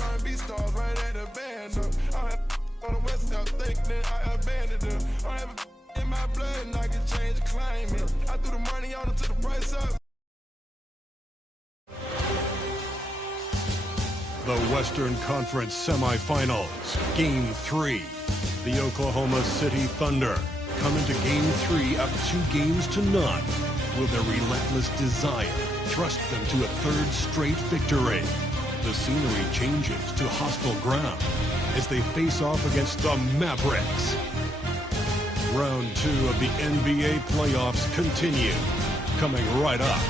R&B stars right at the band. I have on the West Coast thinking I abandoned them. I have in my blood and I can change the climate. I threw the money on it to the price up. The Western Conference semifinals, Game 3. The Oklahoma City Thunder come into Game 3 up 2-0. Will their relentless desire thrust them to a third straight victory? The scenery changes to hostile ground as they face off against the Mavericks. Round 2 of the NBA playoffs continue, coming right up.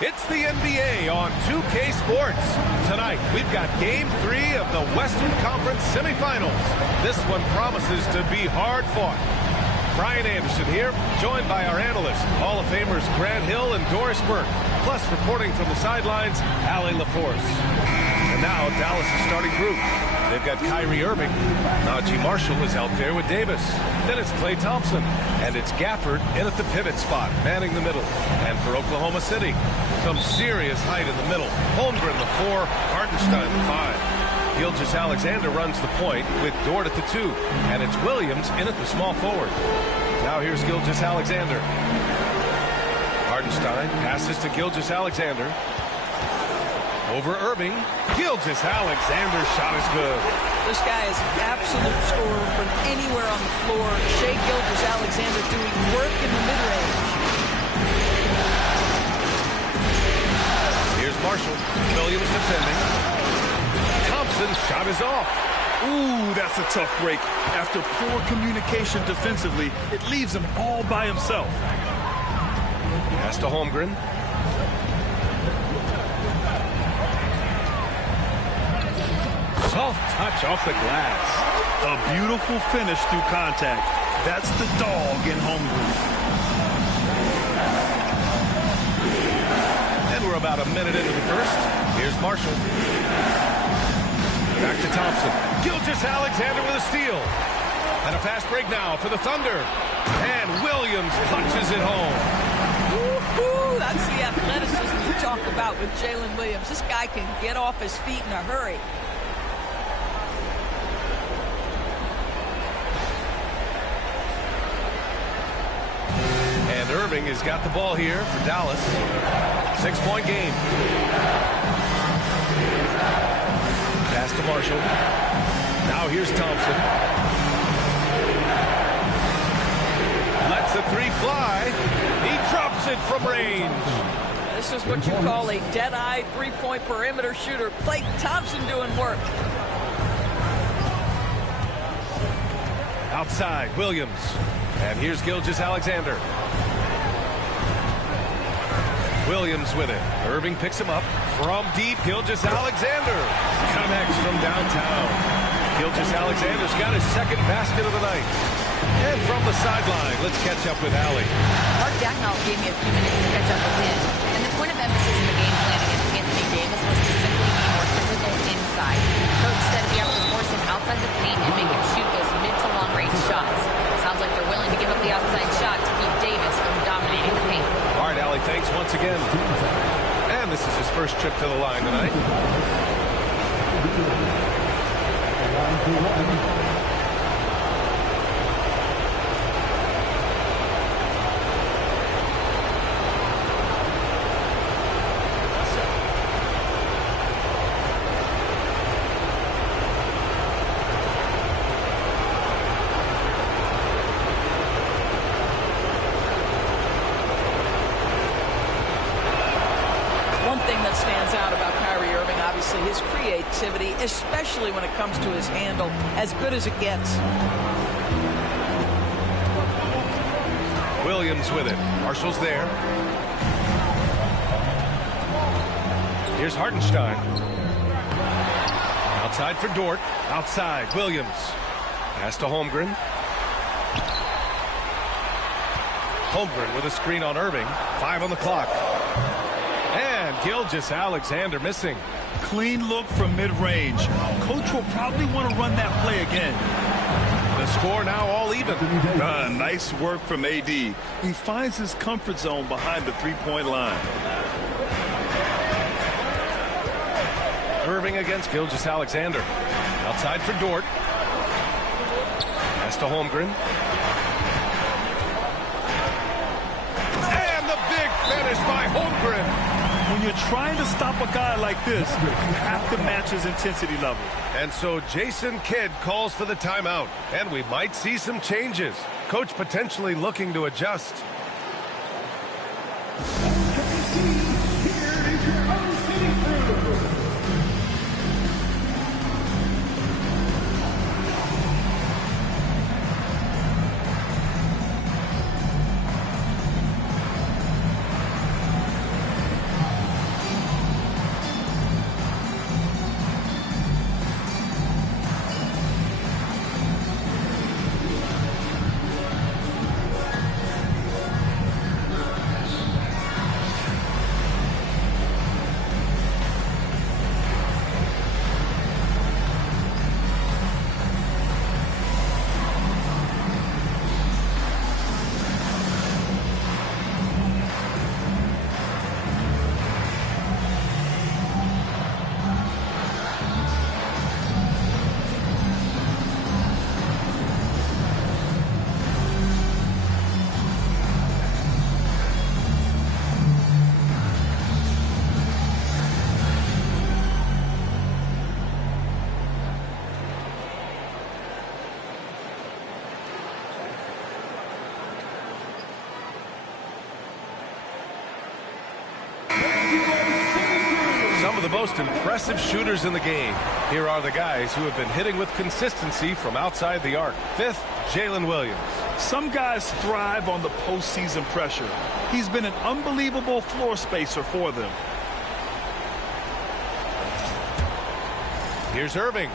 It's the NBA on 2K Sports. Tonight, we've got Game 3 of the Western Conference semifinals. This one promises to be hard fought. Brian Anderson here, joined by our analysts, Hall of Famers Grant Hill and Doris Burke, plus reporting from the sidelines, Allie LaForce. And now, Dallas' starting group. They've got Kyrie Irving. Najee Marshall is out there with Davis. Then it's Klay Thompson. And it's Gafford in at the pivot spot, manning the middle. And for Oklahoma City, some serious height in the middle. Holmgren the 4, Hartenstein the 5. Gilgeous-Alexander runs the point with Dort at the 2. And it's Williams in at the small forward. Now here's Gilgeous-Alexander. Hartenstein passes to Gilgeous-Alexander. Over Irving. Gilgeous-Alexander's shot is good. This guy is an absolute scorer from anywhere on the floor. Shai Gilgeous-Alexander doing work in the mid-range. Here's Marshall. Williams defending. Thompson's shot is off. Ooh, that's a tough break. After poor communication defensively, it leaves him all by himself. Pass to Holmgren. Soft touch off the glass. A beautiful finish through contact. That's the dog in Holmgren. And we're about a minute into the first. Here's Marshall. Back to Thompson. Gilgeous-Alexander with a steal. And a fast break now for the Thunder. And Williams punches it home. Woo-hoo! That's the athleticism you talk about with Jalen Williams. This guy can get off his feet in a hurry. And Irving has got the ball here for Dallas. 6-point game. Pass to Marshall. Now here's Thompson. Lets the 3 fly. He drops it from range. This is what you call a dead-eye three-point perimeter shooter. Klay Thompson doing work. Outside, Williams. And here's Gilgeous-Alexander. Williams with it. Irving picks him up. From deep, Gilgeous-Alexander connects from downtown. Gilgeous-Alexander's got his second basket of the night. And from the sideline, let's catch up with Allie. Mark Dagnall gave me a few minutes to catch up with him. And the point of emphasis in the game plan against Anthony Davis was to simply be more physical inside. Coach said we have to force him outside the paint and make him shoot those mid to long range shots. Sounds like they're willing to give up the outside shot to keep Davis from dominating the paint. All right, Allie, thanks once again. And this is his first trip to the line tonight. His creativity, especially when it comes to his handle, as good as it gets. Williams with it. Marshall's there. Here's Hartenstein. Outside for Dort. Outside, Williams. Pass to Holmgren. Holmgren with a screen on Irving. 5 on the clock. And Gilgeous-Alexander missing. Clean look from mid-range. Coach will probably want to run that play again. The score now all even. Nice work from AD. He finds his comfort zone behind the three-point line. Irving against Gilgeous-Alexander. Outside for Dort. Pass to Holmgren. And the big finish by Holmgren. When you're trying to stop a guy like this, you have to match his intensity level. And so Jason Kidd calls for the timeout, and we might see some changes. Coach potentially looking to adjust. Some of the most impressive shooters in the game. Here are the guys who have been hitting with consistency from outside the arc. Fifth, Jalen Williams. Some guys thrive on the postseason pressure. He's been an unbelievable floor spacer for them. Here's Irving.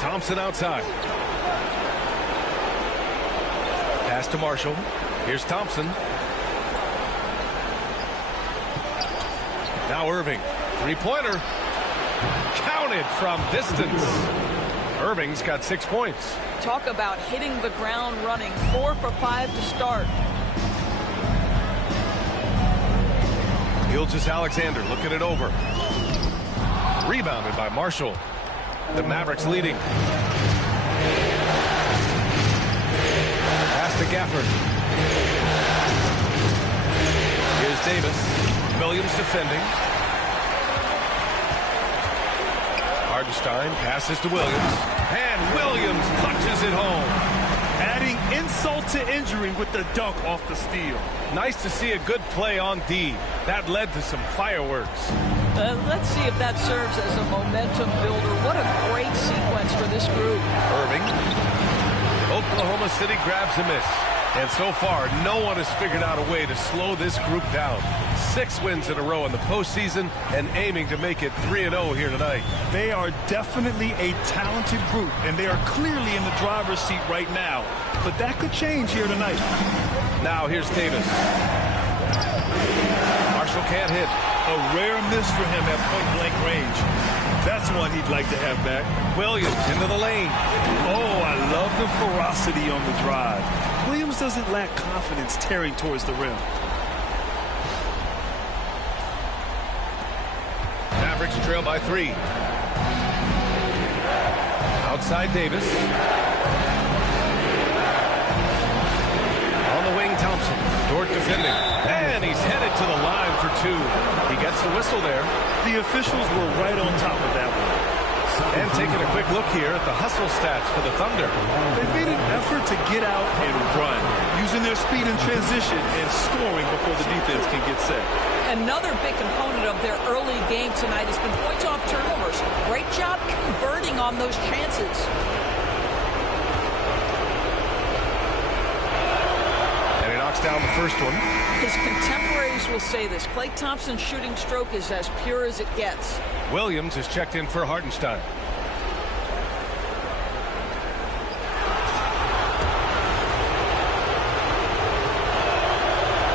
Thompson outside. Pass to Marshall. Here's Thompson. Now Irving. Three-pointer. Counted from distance. Irving's got 6 points. Talk about hitting the ground running. 4 for 5 to start. Gilgeous-Alexander looking it over. Rebounded by Marshall. The Mavericks leading. Pass to Gafford. Here's Davis. Williams defending. Hardenstein passes to Williams. And Williams punches it home. Adding insult to injury with the dunk off the steal. Nice to see a good play on D. That led to some fireworks. Let's see if that serves as a momentum builder. What a great sequence for this group. Irving. Oklahoma City grabs a miss. And so far, no one has figured out a way to slow this group down. 6 wins in a row in the postseason and aiming to make it 3-0 here tonight. They are definitely a talented group, and they are clearly in the driver's seat right now. But that could change here tonight. Now here's Davis. Marshall can't hit. A rare miss for him at point-blank range. That's one he'd like to have back. Williams into the lane. Oh, I love the ferocity on the drive. Williams doesn't lack confidence tearing towards the rim. Mavericks trail by 3. Outside Davis. On the wing, Thompson. Dort defending. And he's headed to the line for 2. He gets the whistle there. The officials were right on top of that one. And taking a quick look here at the hustle stats for the Thunder. They've made an effort to get out and run, using their speed in transition and scoring before the defense can get set. Another big component of their early game tonight has been points off turnovers. Great job converting on those chances. And he knocks down the first one. His contemporaries will say this. Klay Thompson's shooting stroke is as pure as it gets. Williams is checked in for Hardenstein.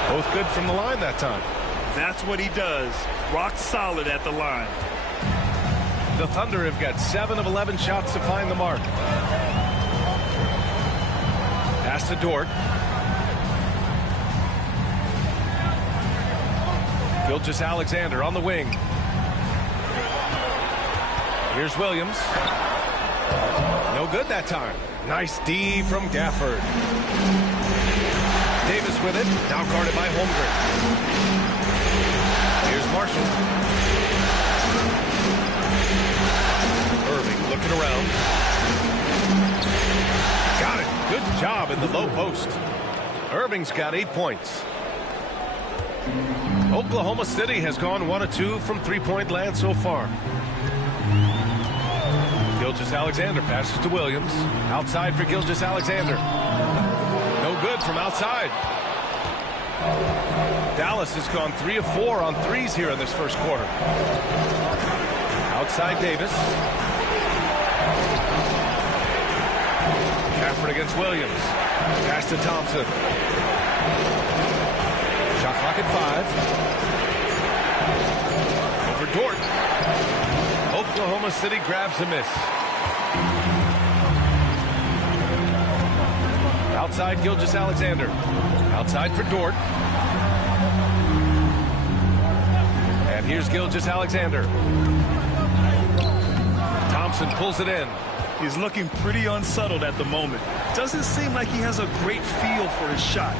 Both good from the line that time. That's what he does. Rock solid at the line. The Thunder have got 7 of 11 shots to find the mark. Pass to Dort. Gilgeous-Alexander on the wing. Here's Williams. No good that time. Nice D from Gafford. Davis with it. Now guarded by Holmgren. Here's Marshall. Irving looking around. Got it. Good job in the low post. Irving's got 8 points. Oklahoma City has gone 1 of 2 from three-point land so far. Gilgeous-Alexander passes to Williams. Outside for Gilgeous-Alexander. No good from outside. Dallas has gone 3 of 4 on threes here in this first quarter. Outside Davis. Gafford against Williams. Pass to Thompson. Shot clock at 5. Over Dort. Oklahoma City grabs a miss. Outside Gilgeous-Alexander. Outside for Dort. And here's Gilgeous-Alexander. Thompson pulls it in. He's looking pretty unsettled at the moment. Doesn't seem like he has a great feel for his shot.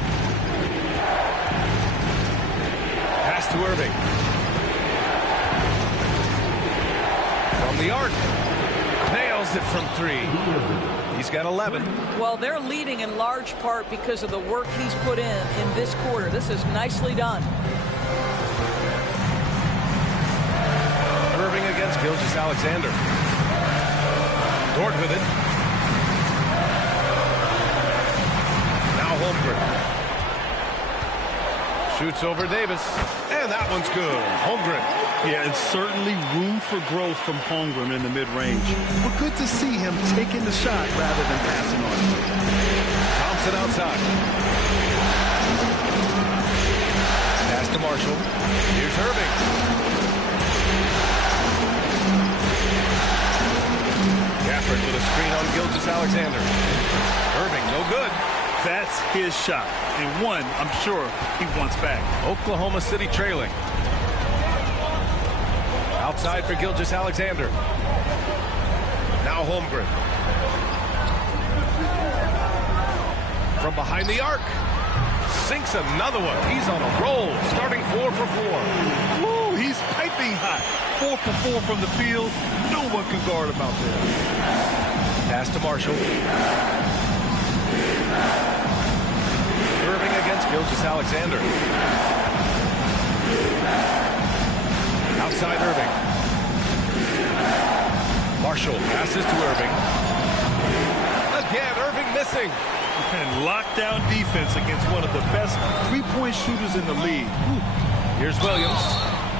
Pass to Irving. From the arc. Nails it from 3. He's got 11. Well, they're leading in large part because of the work he's put in this quarter. This is nicely done. Irving against Gilgeous-Alexander. Dort with it. Now Holmgren. Shoots over Davis. And that one's good. Holmgren. Yeah, and certainly room for growth from Holmgren in the mid-range. But good to see him taking the shot rather than passing on it. Thompson outside. Pass to Marshall. Here's Irving. Gafford with a screen on Gilgeous-Alexander. Irving, no good. That's his shot. And one, I'm sure, he wants back. Oklahoma City trailing. Outside for Gilgeous-Alexander. Now Holmgren. From behind the arc. Sinks another one. He's on a roll. Starting 4 for 4. Woo, he's piping hot. 4 for 4 from the field. No one can guard him out there. Pass to Marshall. Irving against Gilgeous-Alexander. Outside Irving. Marshall passes to Irving. Again, Irving missing. And lockdown defense against one of the best three-point shooters in the league. Here's Williams.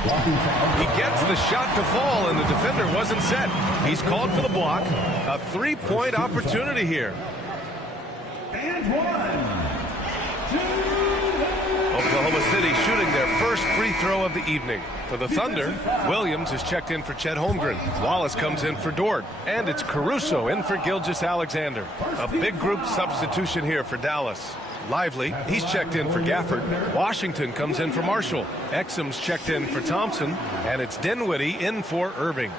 He gets the shot to fall, and the defender wasn't set. He's called for the block. A three-point opportunity here. And 1, 2, Oklahoma City shooting their first free throw of the evening. For the Thunder, Williams is checked in for Chet Holmgren. Wallace comes in for Dort. And it's Caruso in for Gilgeous-Alexander. A big group substitution here for Dallas. Lively, he's checked in for Gafford. Washington comes in for Marshall. Exum's checked in for Thompson. And it's Dinwiddie in for Irving.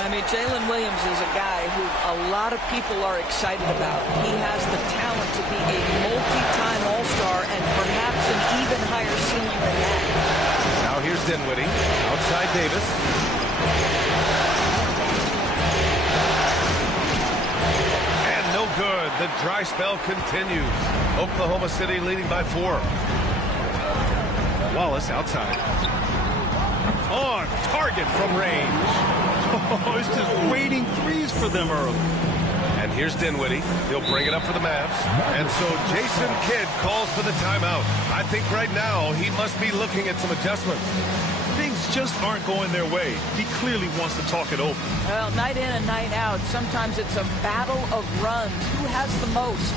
I mean, Jalen Williams is a guy who a lot of people are excited about. He has the talent to be a multi-time All-Star and perhaps an even higher ceiling than that. Now here's Dinwiddie. Outside Davis. And no good. The dry spell continues. Oklahoma City leading by 4. Wallace outside. On target from range. Oh, it's just waiting threes for them early. And here's Dinwiddie. He'll bring it up for the Mavs. And so Jason Kidd calls for the timeout. I think right now he must be looking at some adjustments. Things just aren't going their way. He clearly wants to talk it over. Well, night in and night out, sometimes it's a battle of runs. Who has the most?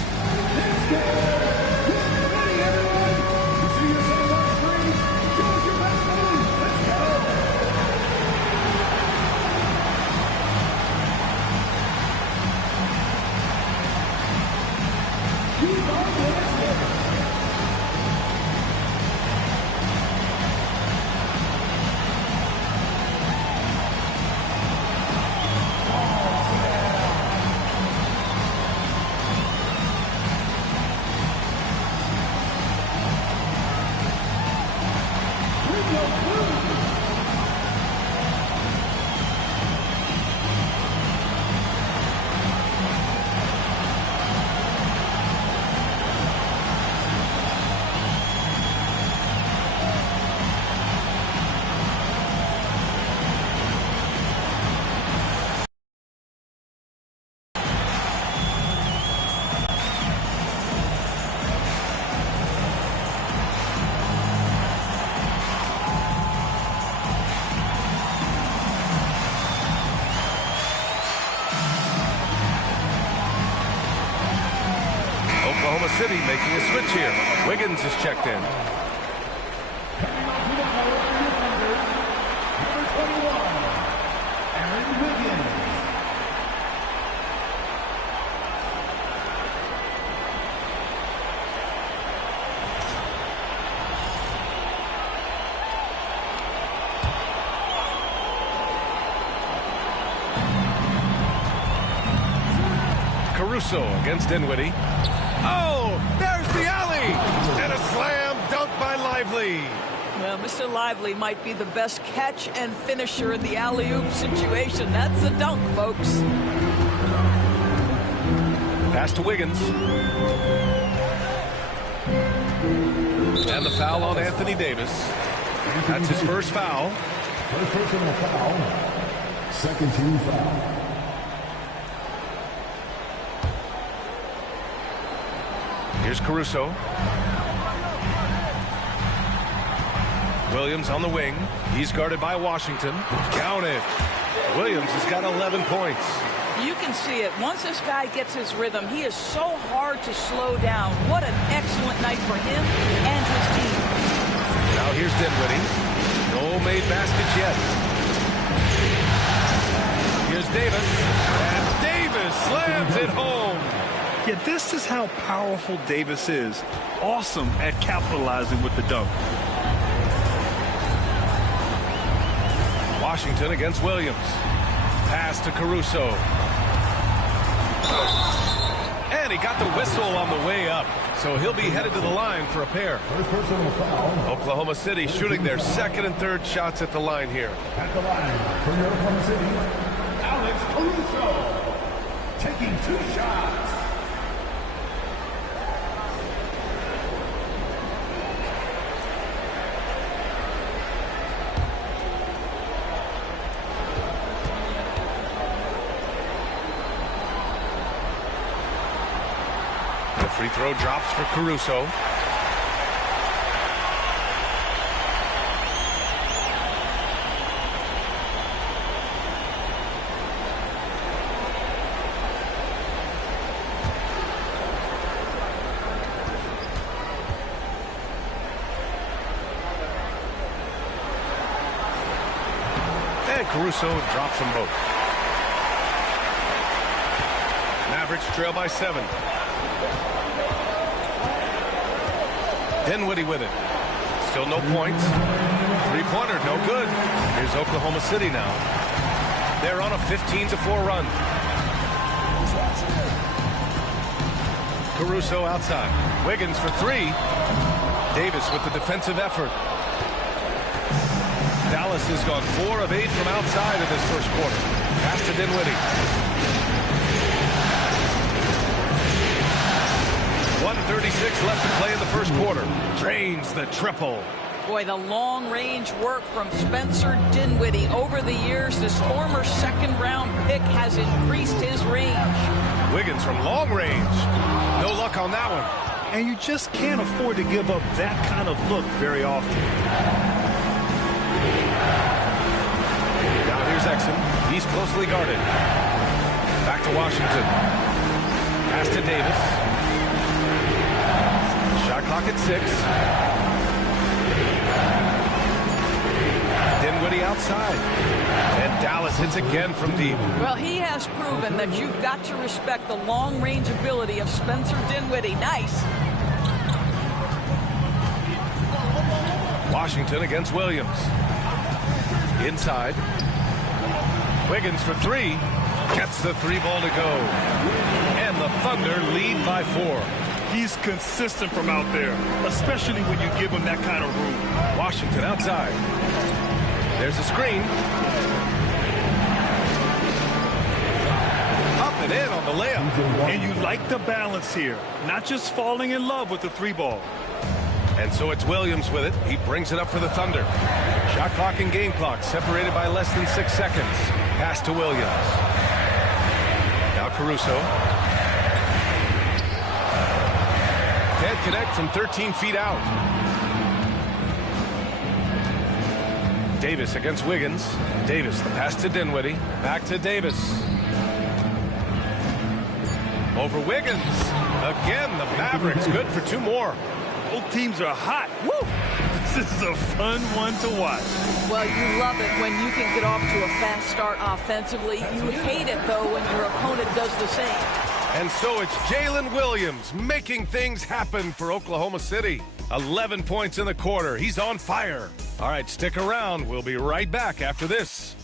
Oklahoma City making a switch here. Wiggins is checked in. Caruso against Dinwiddie. Oh, there's the alley! And a slam dunk by Lively. Well, Mr. Lively might be the best catch and finisher in the alley-oop situation. That's a dunk, folks. Pass to Wiggins. And the foul on Anthony Davis. That's his first foul. First personal foul. Second team foul. Here's Caruso. Williams on the wing. He's guarded by Washington. Count it. Williams has got 11 points. You can see it. Once this guy gets his rhythm, he is so hard to slow down. What an excellent night for him and his team. Now here's Dinwiddie. No made baskets yet. Here's Davis. And Davis slams it home. Yeah, this is how powerful Davis is. Awesome at capitalizing with the dunk. Washington against Williams. Pass to Caruso. And he got the whistle on the way up. So he'll be headed to the line for a pair. First personal foul. Oklahoma City shooting their second and third shots at the line here. At the line for your Oklahoma City, Alex Caruso. Taking 2 shots. Free throw drops for Caruso. And Caruso drops them both. Mavericks trail by 7. Dinwiddie with it. Still no points. Three-pointer, no good. Here's Oklahoma City now. They're on a 15-4 run. Caruso outside. Wiggins for 3. Davis with the defensive effort. Dallas has gone 4 of 8 from outside in this first quarter. Pass to Dinwiddie. 1:36 left to play in the first quarter. Drains the triple. Boy, the long-range work from Spencer Dinwiddie. Over the years, this former second-round pick has increased his range. Wiggins from long range. No luck on that one. And you just can't afford to give up that kind of look very often. Now here's Exum. He's closely guarded. Back to Washington. Pass to Davis. Shot clock at 6. Dinwiddie outside. And Dallas hits again from deep. Well, he has proven that you've got to respect the long-range ability of Spencer Dinwiddie. Nice. Washington against Williams. Inside. Wiggins for 3. Gets the 3 ball to go. And the Thunder lead by 4. He's consistent from out there, especially when you give him that kind of room. Washington outside. There's a screen. Up and in on the layup. And you like the balance here, not just falling in love with the 3 ball. And so it's Williams with it. He brings it up for the Thunder. Shot clock and game clock separated by less than 6 seconds. Pass to Williams. Now Caruso. Can't connect from 13 feet out. Davis against Wiggins. Davis, the pass to Dinwiddie. Back to Davis. Over Wiggins. Again, the Mavericks good for 2 more. Both teams are hot. Woo! This is a fun one to watch. Well, you love it when you can get off to a fast start offensively. You hate it, though, when your opponent does the same. And so it's Jalen Williams making things happen for Oklahoma City. 11 points in the quarter. He's on fire. All right, stick around. We'll be right back after this.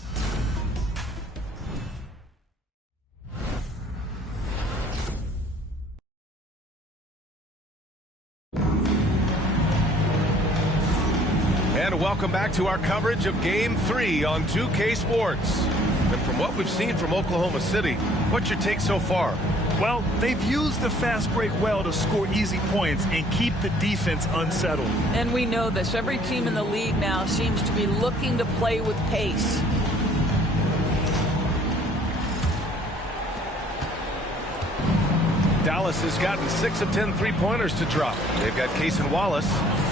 And welcome back to our coverage of Game 3 on 2K Sports. And from what we've seen from Oklahoma City, what's your take so far? Well, they've used the fast break well to score easy points and keep the defense unsettled. And we know this. Every team in the league now seems to be looking to play with pace. Dallas has gotten 6 of 10 three-pointers to drop. They've got Cason Wallace.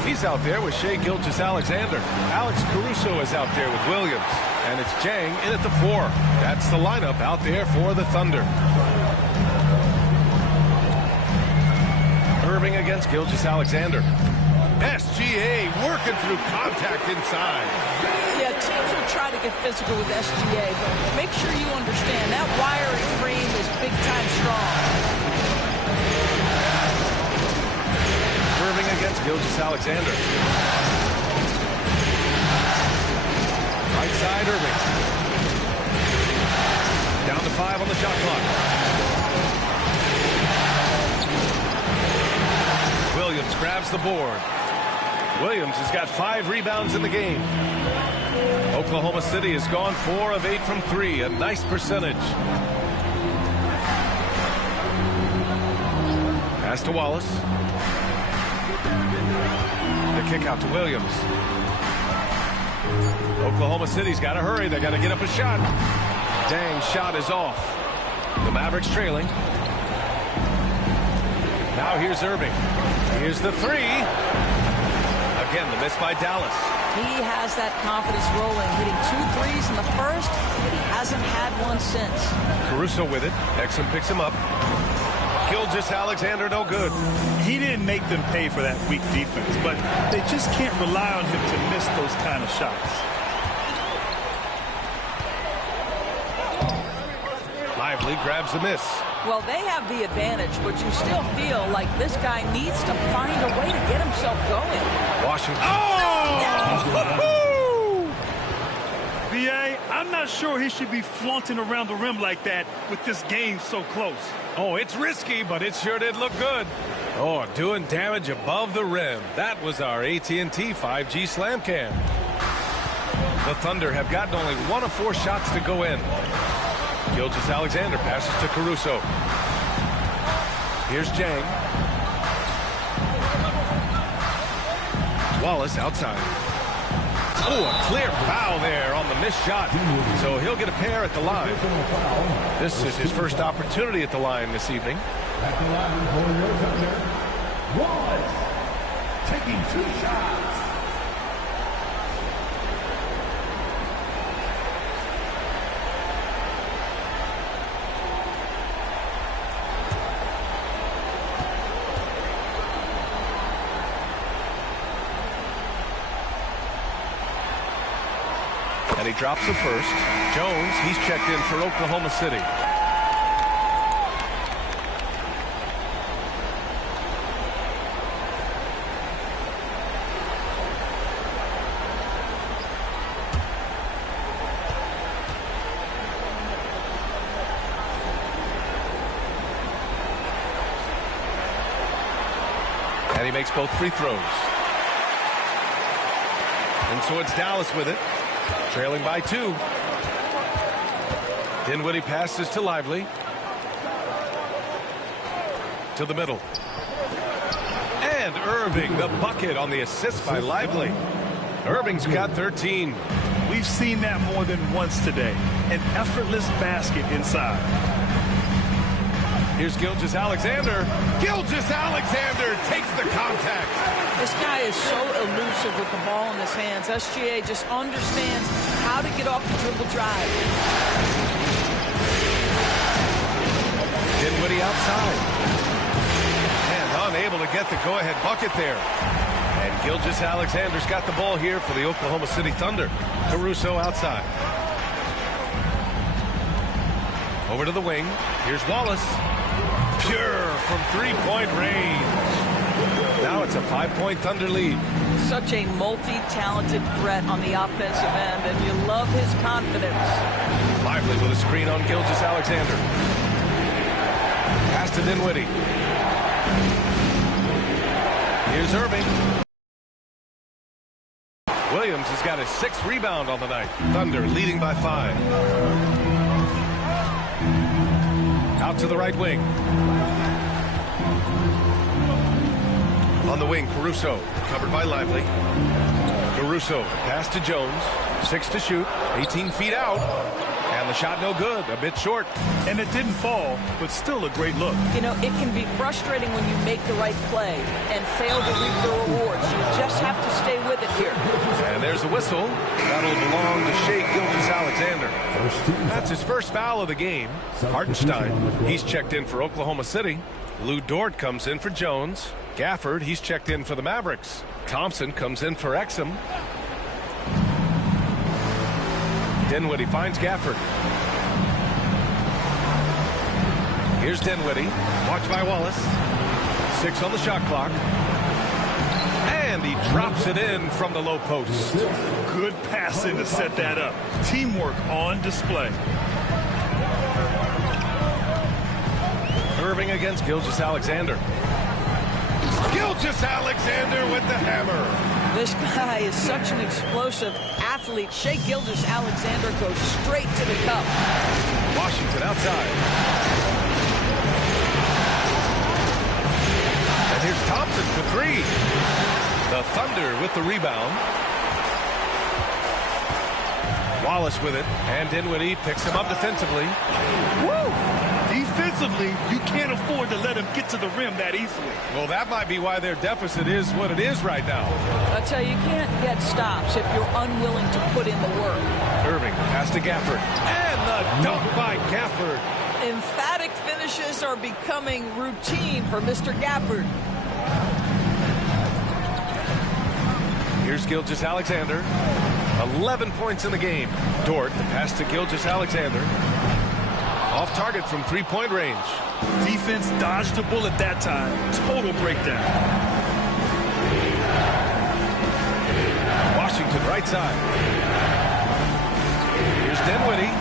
He's out there with Shai Gilgeous-Alexander. Alex Caruso is out there with Williams. And it's Jang in at the 4. That's the lineup out there for the Thunder. Irving against Gilgeous-Alexander. SGA working through contact inside. Yeah, teams will try to get physical with SGA, but make sure you understand that wiry frame is big-time strong. Irving against Gilgeous-Alexander. Right side, Irving. Down to 5 on the shot clock. Williams grabs the board. Williams has got 5 rebounds in the game. Oklahoma City has gone 4 of 8 from 3, a nice percentage. Pass to Wallace. The kick out to Williams. Oklahoma City's got to hurry. They got to get up a shot. Dang, shot is off. The Mavericks trailing. Now here's Irving. Here's the 3. Again, the miss by Dallas. He has that confidence rolling, hitting 2 threes in the first, but he hasn't had one since. Caruso with it. Exum picks him up. Gilgeous-Alexander no good. He didn't make them pay for that weak defense, but they just can't rely on him to miss those kind of shots. Lively grabs a miss. Well, they have the advantage, but you still feel like this guy needs to find a way to get himself going. Washington. B.A., I'm not sure he should be flaunting around the rim like that with this game so close. Oh, it's risky, but it sure did look good. Oh, doing damage above the rim. That was our AT&T 5G slam cam. The Thunder have gotten only 1 of 4 shots to go in. Gilgeous-Alexander passes to Caruso. Here's Jang. Wallace outside. Oh, a clear foul there on the missed shot. So he'll get a pair at the line. This is his first opportunity at the line this evening. At the line for your Thunder, Wallace taking 2 shots. And he drops the first. Jones, he's checked in for Oklahoma City. And he makes both free throws. And so it's Dallas with it. Trailing by 2. Dinwiddie passes to Lively. To the middle. And Irving, the bucket on the assist by Lively. Irving's got 13. We've seen that more than once today. An effortless basket inside. Here's Gilgeous-Alexander. Gilgeous-Alexander takes the contact. This guy is so elusive with the ball in his hands. SGA just understands how to get off the dribble drive. Dinwiddie outside. outside. And unable to get the go-ahead bucket there. And Gilgeous-Alexander's got the ball here for the Oklahoma City Thunder. Caruso outside. Over to the wing. Here's Wallace. Pure from three-point range. Now it's a 5-point Thunder lead. Such a multi-talented threat on the offensive end, and you love his confidence. Lively with a screen on Gilgeous-Alexander. Pass to Dinwiddie. Here's Irving. Williams has got his 6th rebound on the night. Thunder leading by 5. Out to the right wing. On the wing, Caruso, covered by Lively. Caruso, pass to Jones. 6 to shoot, 18 feet out. And the shot no good, a bit short. And it didn't fall, but still a great look. You know, it can be frustrating when you make the right play and fail to reap the rewards. You just have to stay with it here. And there's a whistle. That'll belong to Shea Gilgeous-Alexander. That's his first foul of the game. Hartenstein, he's checked in for Oklahoma City. Lou Dort comes in for Jones. Gafford, he's checked in for the Mavericks. Thompson comes in for Exum. Dinwiddie finds Gafford. Here's Dinwiddie. Watched by Wallace. 6 on the shot clock. And he drops it in from the low post. Good passing to set that up. Teamwork on display. Irving against Gilgeous-Alexander. Gilgeous-Alexander with the hammer. This guy is such an explosive athlete. Shea Gilgeous-Alexander goes straight to the cup. Washington outside. And here's Thompson for 3. The Thunder with the rebound. Wallace with it. And Dinwiddie picks him up defensively. Woo! Defensively, you can't afford to let him get to the rim that easily. Well, that might be why their deficit is what it is right now. I tell you, you can't get stops if you're unwilling to put in the work. Irving, pass to Gafford. And the dunk by Gafford. Emphatic finishes are becoming routine for Mr. Gafford. Here's Gilgeous-Alexander. 11 points in the game. Dort, the pass to Gilgeous-Alexander. Off target from 3-point range. Defense dodged the bullet that time. Total breakdown. Washington right side. Here's Dinwiddie.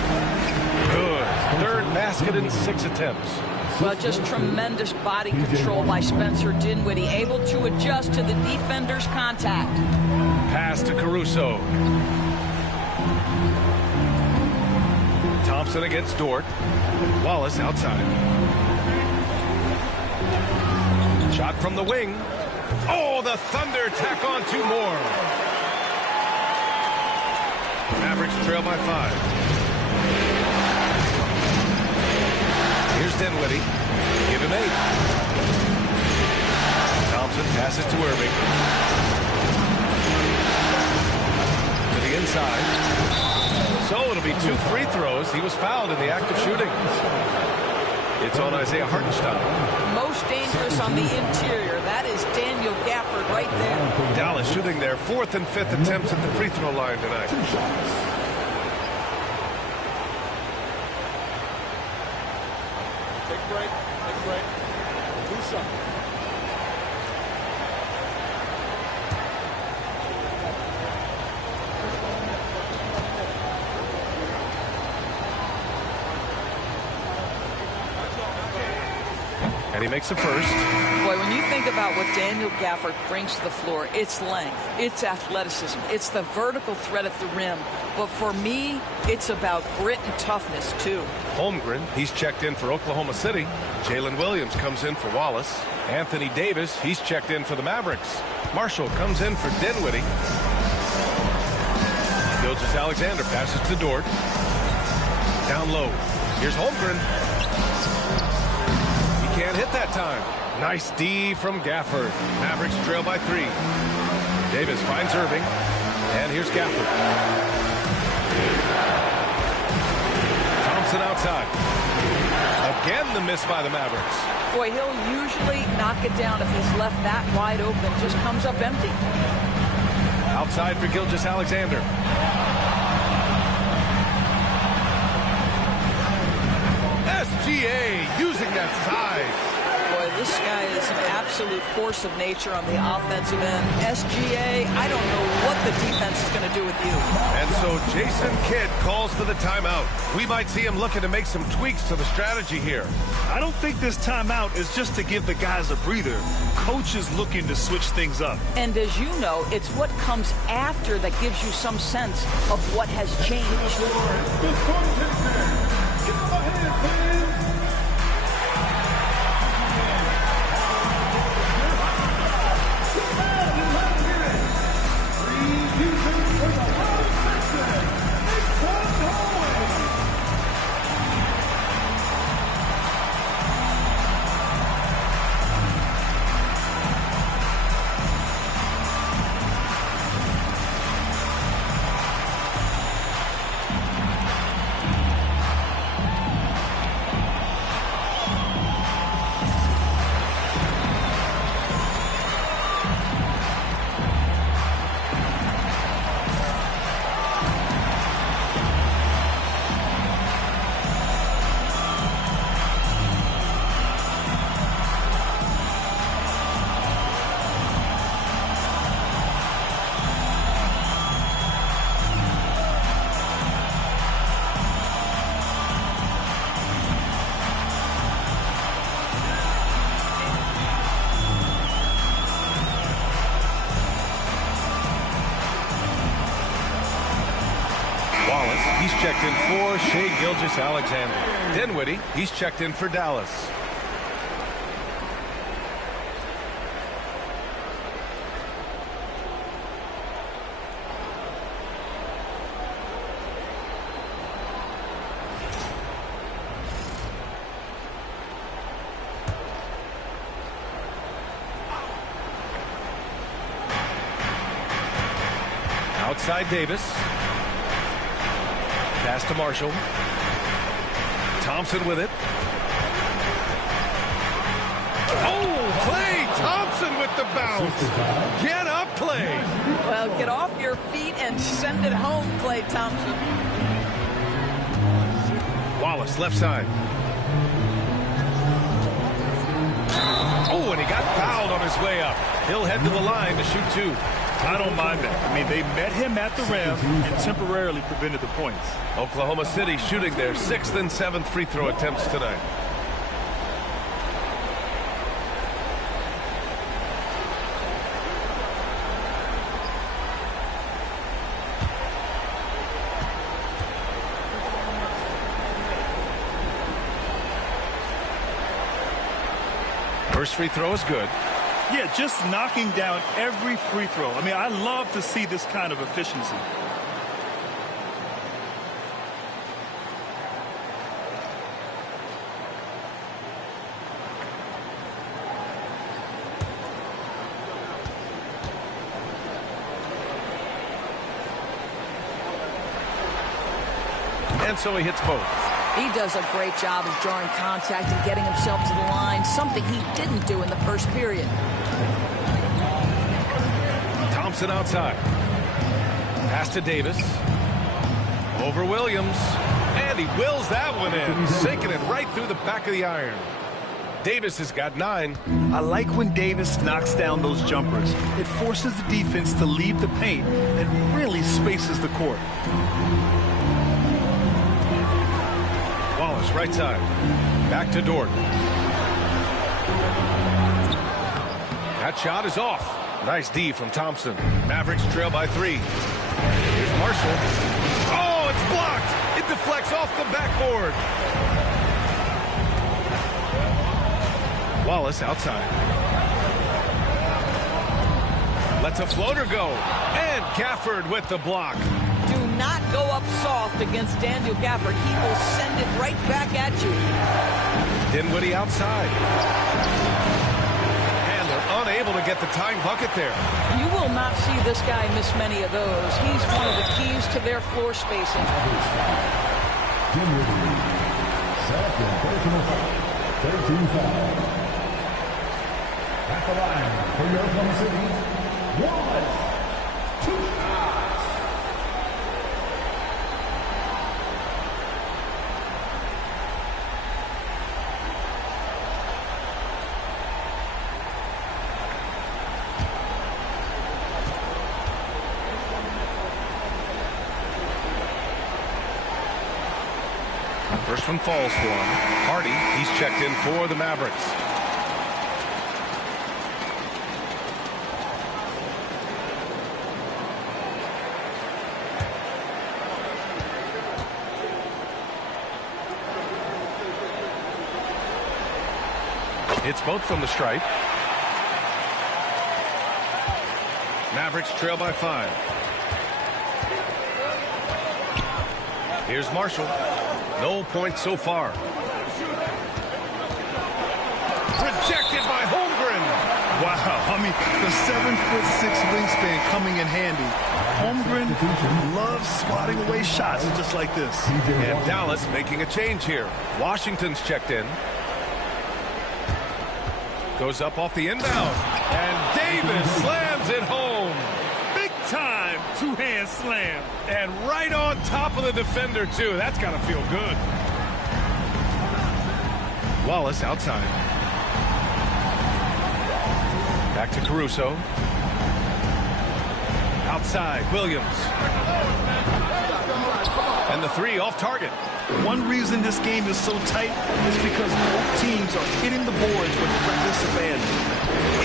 Good. 3rd basket in 6 attempts. Well, just tremendous body control by Spencer Dinwiddie, able to adjust to the defender's contact. Pass to Caruso. Thompson against Dort. Wallace outside. Shot from the wing. Oh, the Thunder tack on 2 more. Mavericks trail by 5. Here's Dinwiddie. Give him 8. Thompson passes to Irving. To the inside. So it'll be 2 free throws. He was fouled in the act of shooting. It's on Isaiah Hartenstein. Most dangerous on the interior. That is Daniel Gafford right there. Dallas shooting their 4th and 5th attempts at the free throw line tonight. Take a break. Take a break. Do something. And he makes the first. Boy, when you think about what Daniel Gafford brings to the floor, it's length, it's athleticism, it's the vertical threat at the rim. But for me, it's about grit and toughness, too. Holmgren, he's checked in for Oklahoma City. Jalen Williams comes in for Wallace. Anthony Davis, he's checked in for the Mavericks. Marshall comes in for Dinwiddie. Gilgeous-Alexander passes to Dort. Down low. Here's Holmgren. Can't hit that time. Nice D from Gafford. Mavericks trail by 3. Davis finds Irving. And here's Gafford. Thompson outside. Again, the miss by the Mavericks. Boy, he'll usually knock it down if he's left that wide open. Just comes up empty. Outside for Gilgeous-Alexander. SGA using that size. Boy, this guy is an absolute force of nature on the offensive end. SGA, I don't know what the defense is going to do with you. And so Jason Kidd calls for the timeout. We might see him looking to make some tweaks to the strategy here. I don't think this timeout is just to give the guys a breather. Coach is looking to switch things up. And as you know, it's what comes after that gives you some sense of what has changed. He's checked in for Shai Gilgeous-Alexander. Dinwiddie, he's checked in for Dallas. Outside Davis. Pass to Marshall. Thompson with it. Oh, Klay Thompson with the bounce. Get up, Klay. Well, get off your feet and send it home, Klay Thompson. Wallace, left side. Oh, and he got fouled on his way up. He'll head to the line to shoot two. I don't mind that. I mean, they met him at the rim and temporarily prevented the points. Oklahoma City shooting their 6th and 7th free throw attempts tonight. First free throw is good. Yeah, just knocking down every free throw. I mean, I love to see this kind of efficiency. And so he hits both. He does a great job of drawing contact and getting himself to the line, something he didn't do in the first period. Thompson outside. Pass to Davis. Over Williams. And he wills that one in, sinking it right through the back of the iron. Davis has got 9. I like when Davis knocks down those jumpers. It forces the defense to leave the paint and really spaces the court. Wallace, right side. Back to Dort. That shot is off. Nice D from Thompson. Mavericks trail by 3. Here's Marshall. Oh, it's blocked. It deflects off the backboard. Wallace outside. Lets a floater go. And Gafford with the block. Do not go up soft against Daniel Gafford. He will send it right back at you. Dinwiddie outside. And they're unable to get the tying bucket there. You will not see this guy miss many of those. He's one of the keys to their floor spacing. Dinwiddie, second personal foul. 13 foul. At the line for your Oklahoma City, Wallace. 2 shots. First one falls for him. Hardy, he's checked in for the Mavericks. It's both from the stripe. Mavericks trail by 5. Here's Marshall. No points so far. Rejected by Holmgren. Wow, I mean, the 7'6" wingspan coming in handy. Holmgren loves swatting away shots just like this. And Dallas making a change here. Washington's checked in. Goes up off the inbound. And Davis slams it home. Big time two-hand slam. And right on top of the defender, too. That's got to feel good. Wallace outside. Back to Caruso. Outside, Williams. And the 3 off target. One reason this game is so tight is because both teams are hitting the boards with reckless abandon.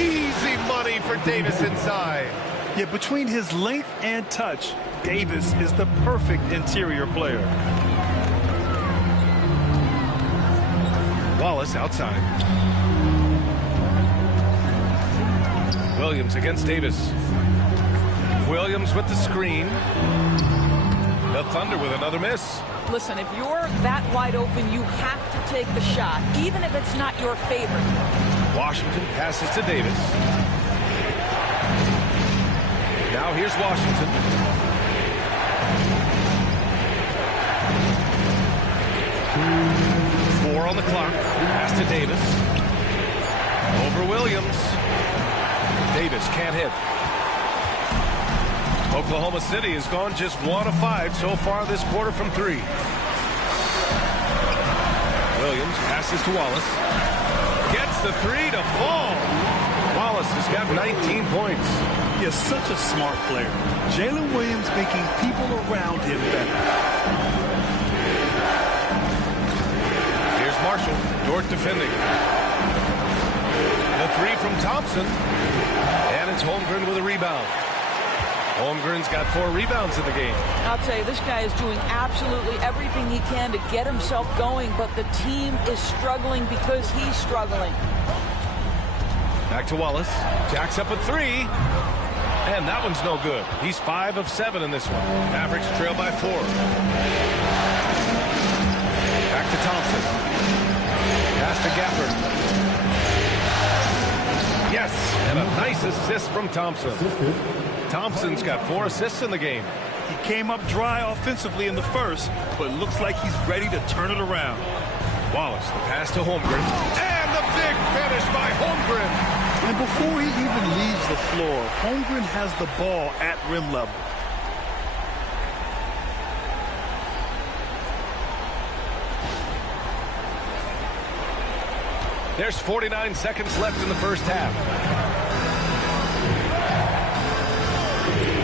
Easy money for Davis inside. Yeah, between his length and touch, Davis is the perfect interior player. Wallace outside. Williams against Davis. Williams with the screen. The Thunder with another miss. Listen, if you're that wide open, you have to take the shot, even if it's not your favorite. Washington passes to Davis. Now here's Washington. Four on the clock. Pass to Davis. Over Williams. Davis can't hit. Oklahoma City has gone just 1 of 5 so far this quarter from 3. Williams passes to Wallace. Gets the 3 to fall. Wallace has got 19 points. He is such a smart player. Jalen Williams making people around him better. Here's Marshall. Dort defending. The 3 from Thompson. And it's Holmgren with a rebound. Holmgren's got 4 rebounds in the game. I'll tell you, this guy is doing absolutely everything he can to get himself going, but the team is struggling because he's struggling. Back to Wallace. Jacks up a 3. And that one's no good. He's 5 of 7 in this one. Mavericks trail by 4. Back to Thompson. Pass to Gafford. Yes, and a nice assist from Thompson. Thompson's got 4 assists in the game. He came up dry offensively in the first, but looks like he's ready to turn it around. Wallace, the pass to Holmgren. And the big finish by Holmgren. And before he even leaves the floor, Holmgren has the ball at rim level. There's 49 seconds left in the first half.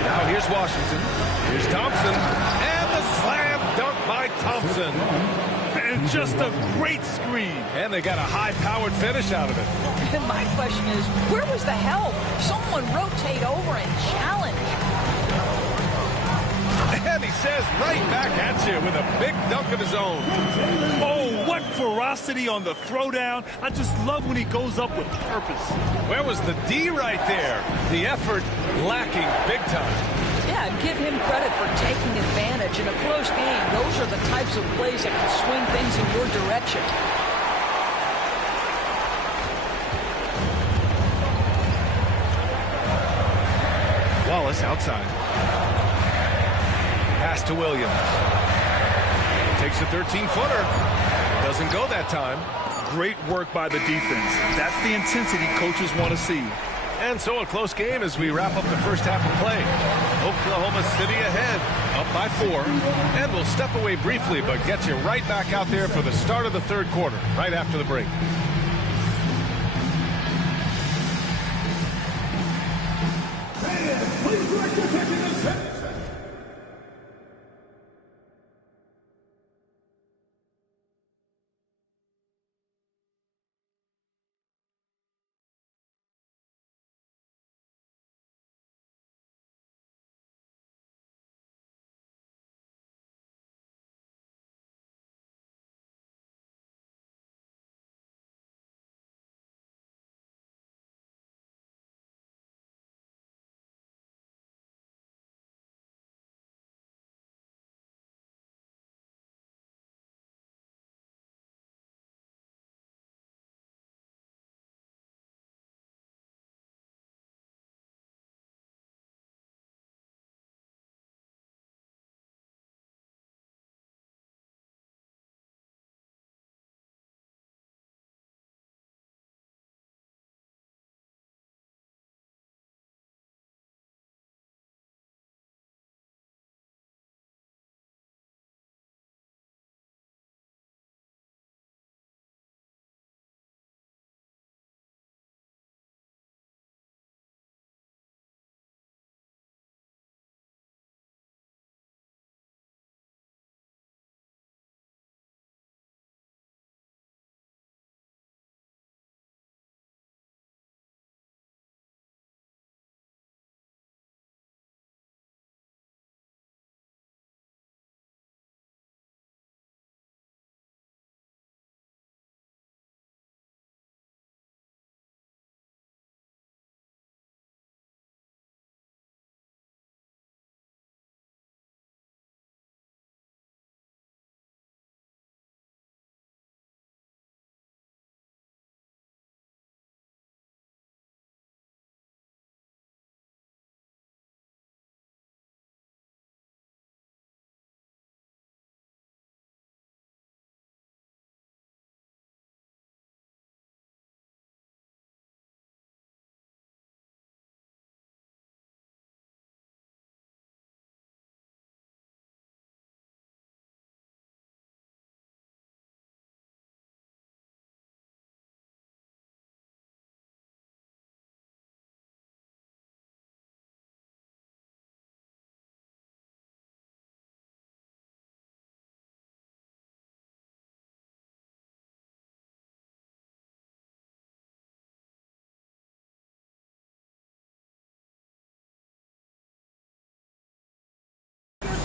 Now here's Washington. Here's Thompson. And the slam dunk by Thompson. And just a great screen. And they got a high-powered finish out of it. And my question is, where was the help? Someone rotate over and challenge. And he says right back at you with a big dunk of his own. Oh, what ferocity on the throwdown. I just love when he goes up with purpose. Where was the D right there? The effort lacking big time. Yeah, give him credit for taking advantage in a close game. Those are the types of plays that can swing things in your direction. Wallace outside. Pass to Williams. Takes a 13-footer. Doesn't go that time. Great work by the defense. That's the intensity coaches want to see. And so a close game as we wrap up the first half of play. Oklahoma City ahead, up by 4. And we'll step away briefly, but get you right back out there for the start of the third quarter, right after the break. Fans, please direct your attention to set.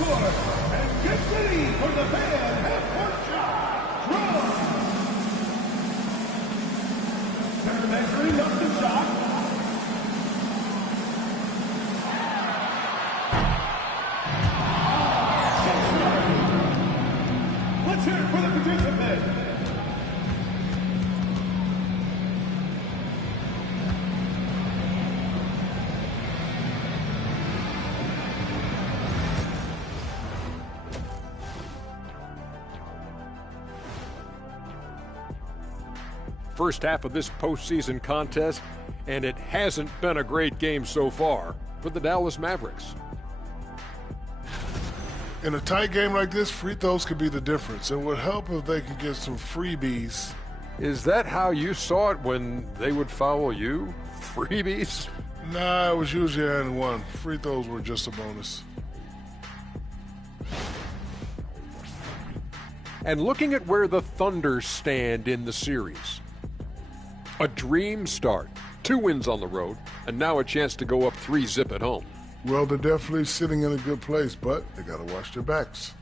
And get ready for the fan half-court shot. Draw. They're measuring up the shot. Let's hear it for the participant. First half of this postseason contest, and it hasn't been a great game so far for the Dallas Mavericks. In a tight game like this, free throws could be the difference. It would help if they could get some freebies. Is that how you saw it when they would foul you? Freebies? Nah, it was usually and one. Free throws were just a bonus. And looking at where the Thunder stand in the series. A dream start. 2 wins on the road, and now a chance to go up 3-zip at home. Well, they're definitely sitting in a good place, but they got to watch their backs.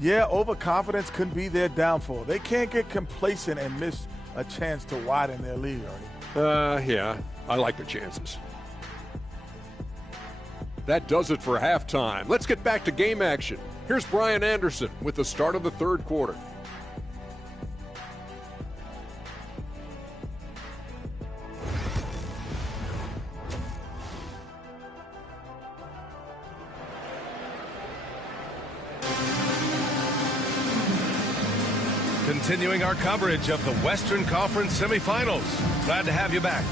Yeah, overconfidence could be their downfall. They can't get complacent and miss a chance to widen their lead, Ernie. Yeah, I like the chances. That does it for halftime. Let's get back to game action. Here's Brian Anderson with the start of the third quarter. Continuing our coverage of the Western Conference semifinals. Glad to have you back.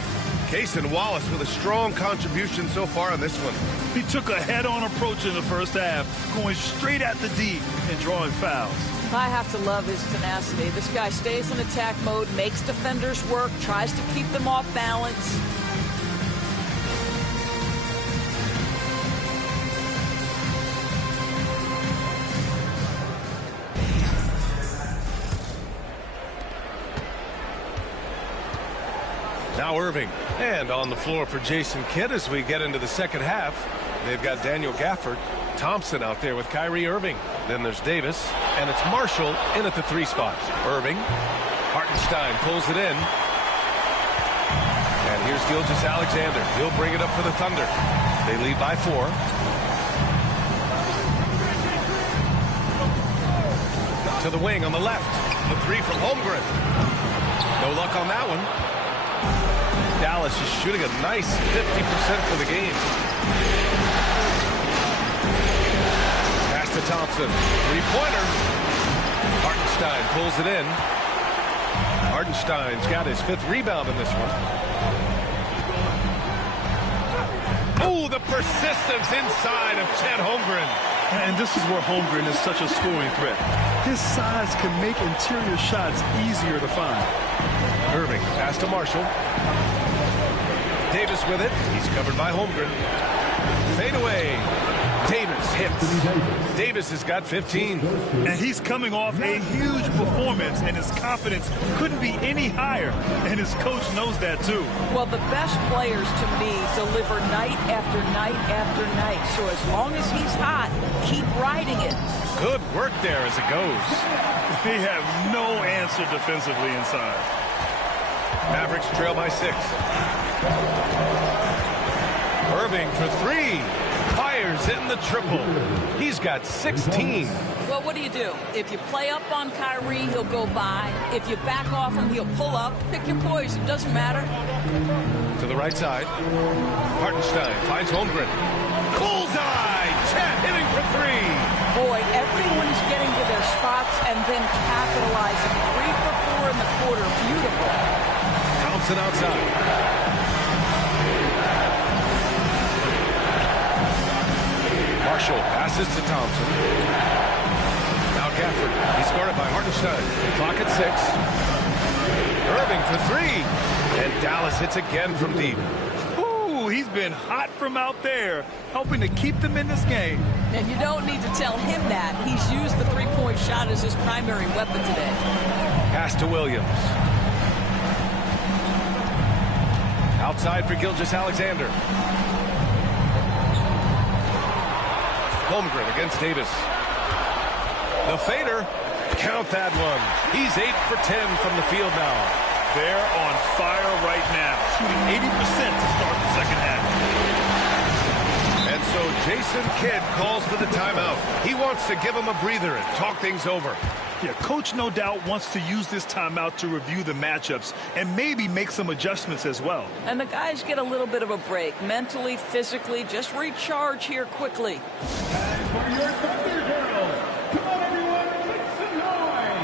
Cason Wallace with a strong contribution so far on this one. He took a head-on approach in the first half, going straight at the D and drawing fouls. I have to love his tenacity. This guy stays in attack mode, makes defenders work, tries to keep them off balance. Now Irving. And on the floor for Jason Kidd as we get into the second half. They've got Daniel Gafford. Thompson out there with Kyrie Irving. Then there's Davis. And it's Marshall in at the 3 spot. Irving. Hartenstein pulls it in. And here's Gilgeous Alexander. He'll bring it up for the Thunder. They lead by 4. To the wing on the left. The 3 from Holmgren. No luck on that one. Dallas is shooting a nice 50% for the game. Pass to Thompson. 3-pointer. Hartenstein pulls it in. Hartenstein's got his 5th rebound in this one. Oh, the persistence inside of Chet Holmgren. And this is where Holmgren is such a scoring threat. His size can make interior shots easier to find. Irving, pass to Marshall. Davis with it. He's covered by Holmgren. Fade away. Davis hits. Davis has got 15. And he's coming off a huge performance, and his confidence couldn't be any higher. And his coach knows that, too. Well, the best players, to me, deliver night after night after night. So as long as he's hot, keep riding it. Good work there as it goes. They have no answer defensively inside. Mavericks trail by 6. Irving for 3. Fires in the triple. He's got 16. Well, what do? If you play up on Kyrie, he'll go by. If you back off him, he'll pull up. Pick your poison. Doesn't matter. To the right side. Hartenstein finds Holmgren. Bullseye! Chet hitting for 3. Boy, everyone's getting to their spots and then capitalizing. 3 for 4 in the quarter. Beautiful. Thompson outside. Marshall passes to Thompson. Now Gafford. He's guarded by Hartenstein. Clock at 6. Irving for 3. And Dallas hits again from deep. Ooh, he's been hot from out there, helping to keep them in this game. And you don't need to tell him that. He's used the 3-point shot as his primary weapon today. Pass to Williams. Outside for Gilgeous Alexander. Holmgren against Davis. The fader. Count that one. He's 8 for 10 from the field now. They're on fire right now, shooting 80% to start the second half. And so Jason Kidd calls for the timeout. He wants to give him a breather and talk things over. Yeah, coach no doubt wants to use this timeout to review the matchups and maybe make some adjustments as well. And the guys get a little bit of a break, mentally, physically, just recharge here quickly. And for your Thunder Girls, come on everyone, make some noise!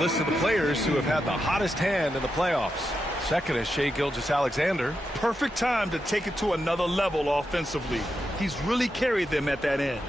list of the players who have had the hottest hand in the playoffs. Second is Shai Gilgeous-Alexander. Perfect time to take it to another level offensively. He's really carried them at that end.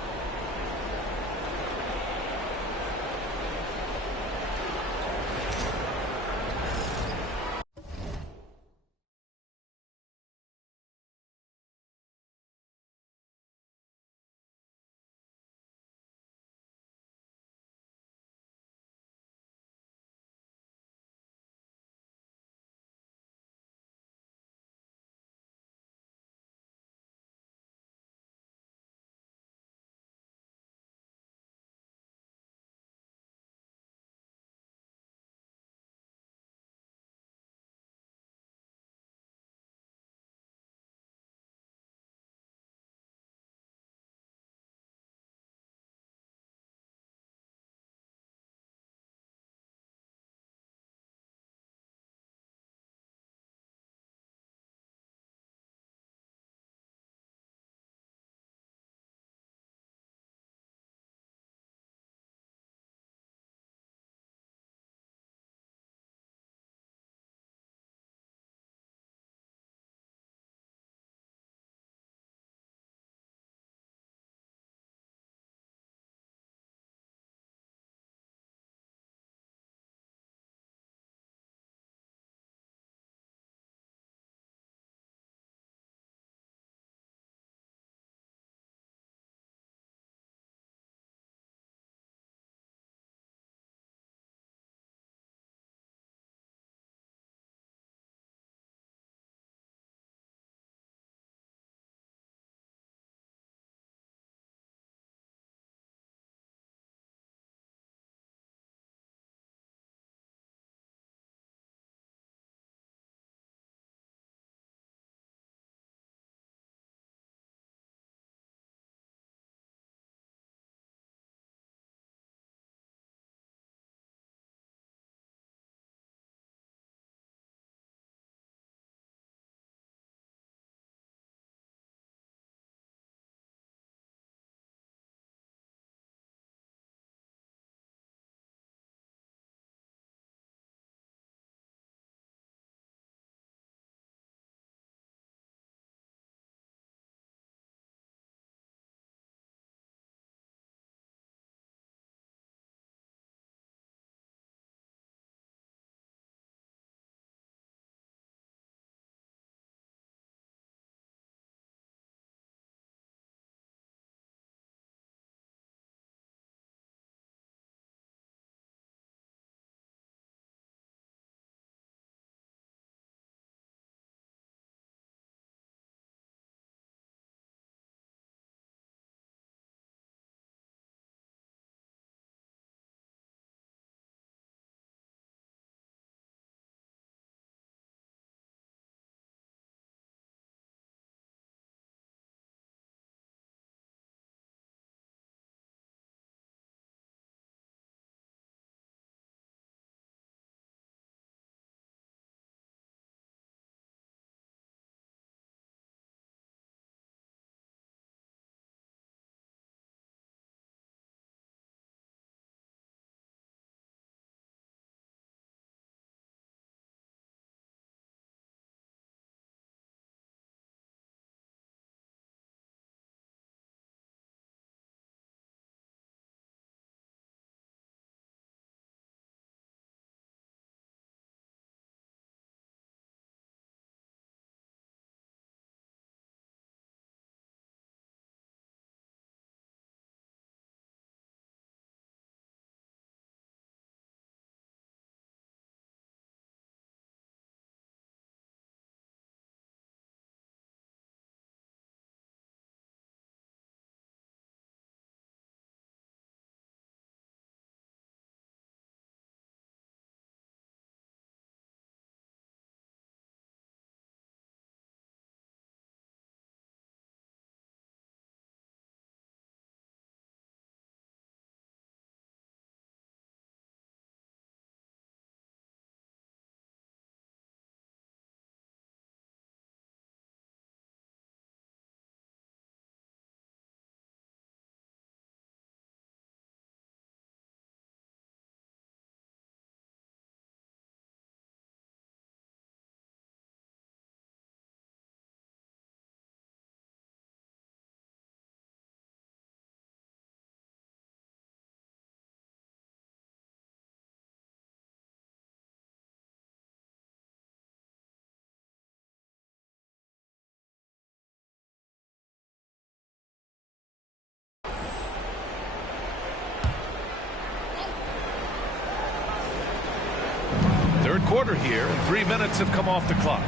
quarter here, and 3 minutes have come off the clock.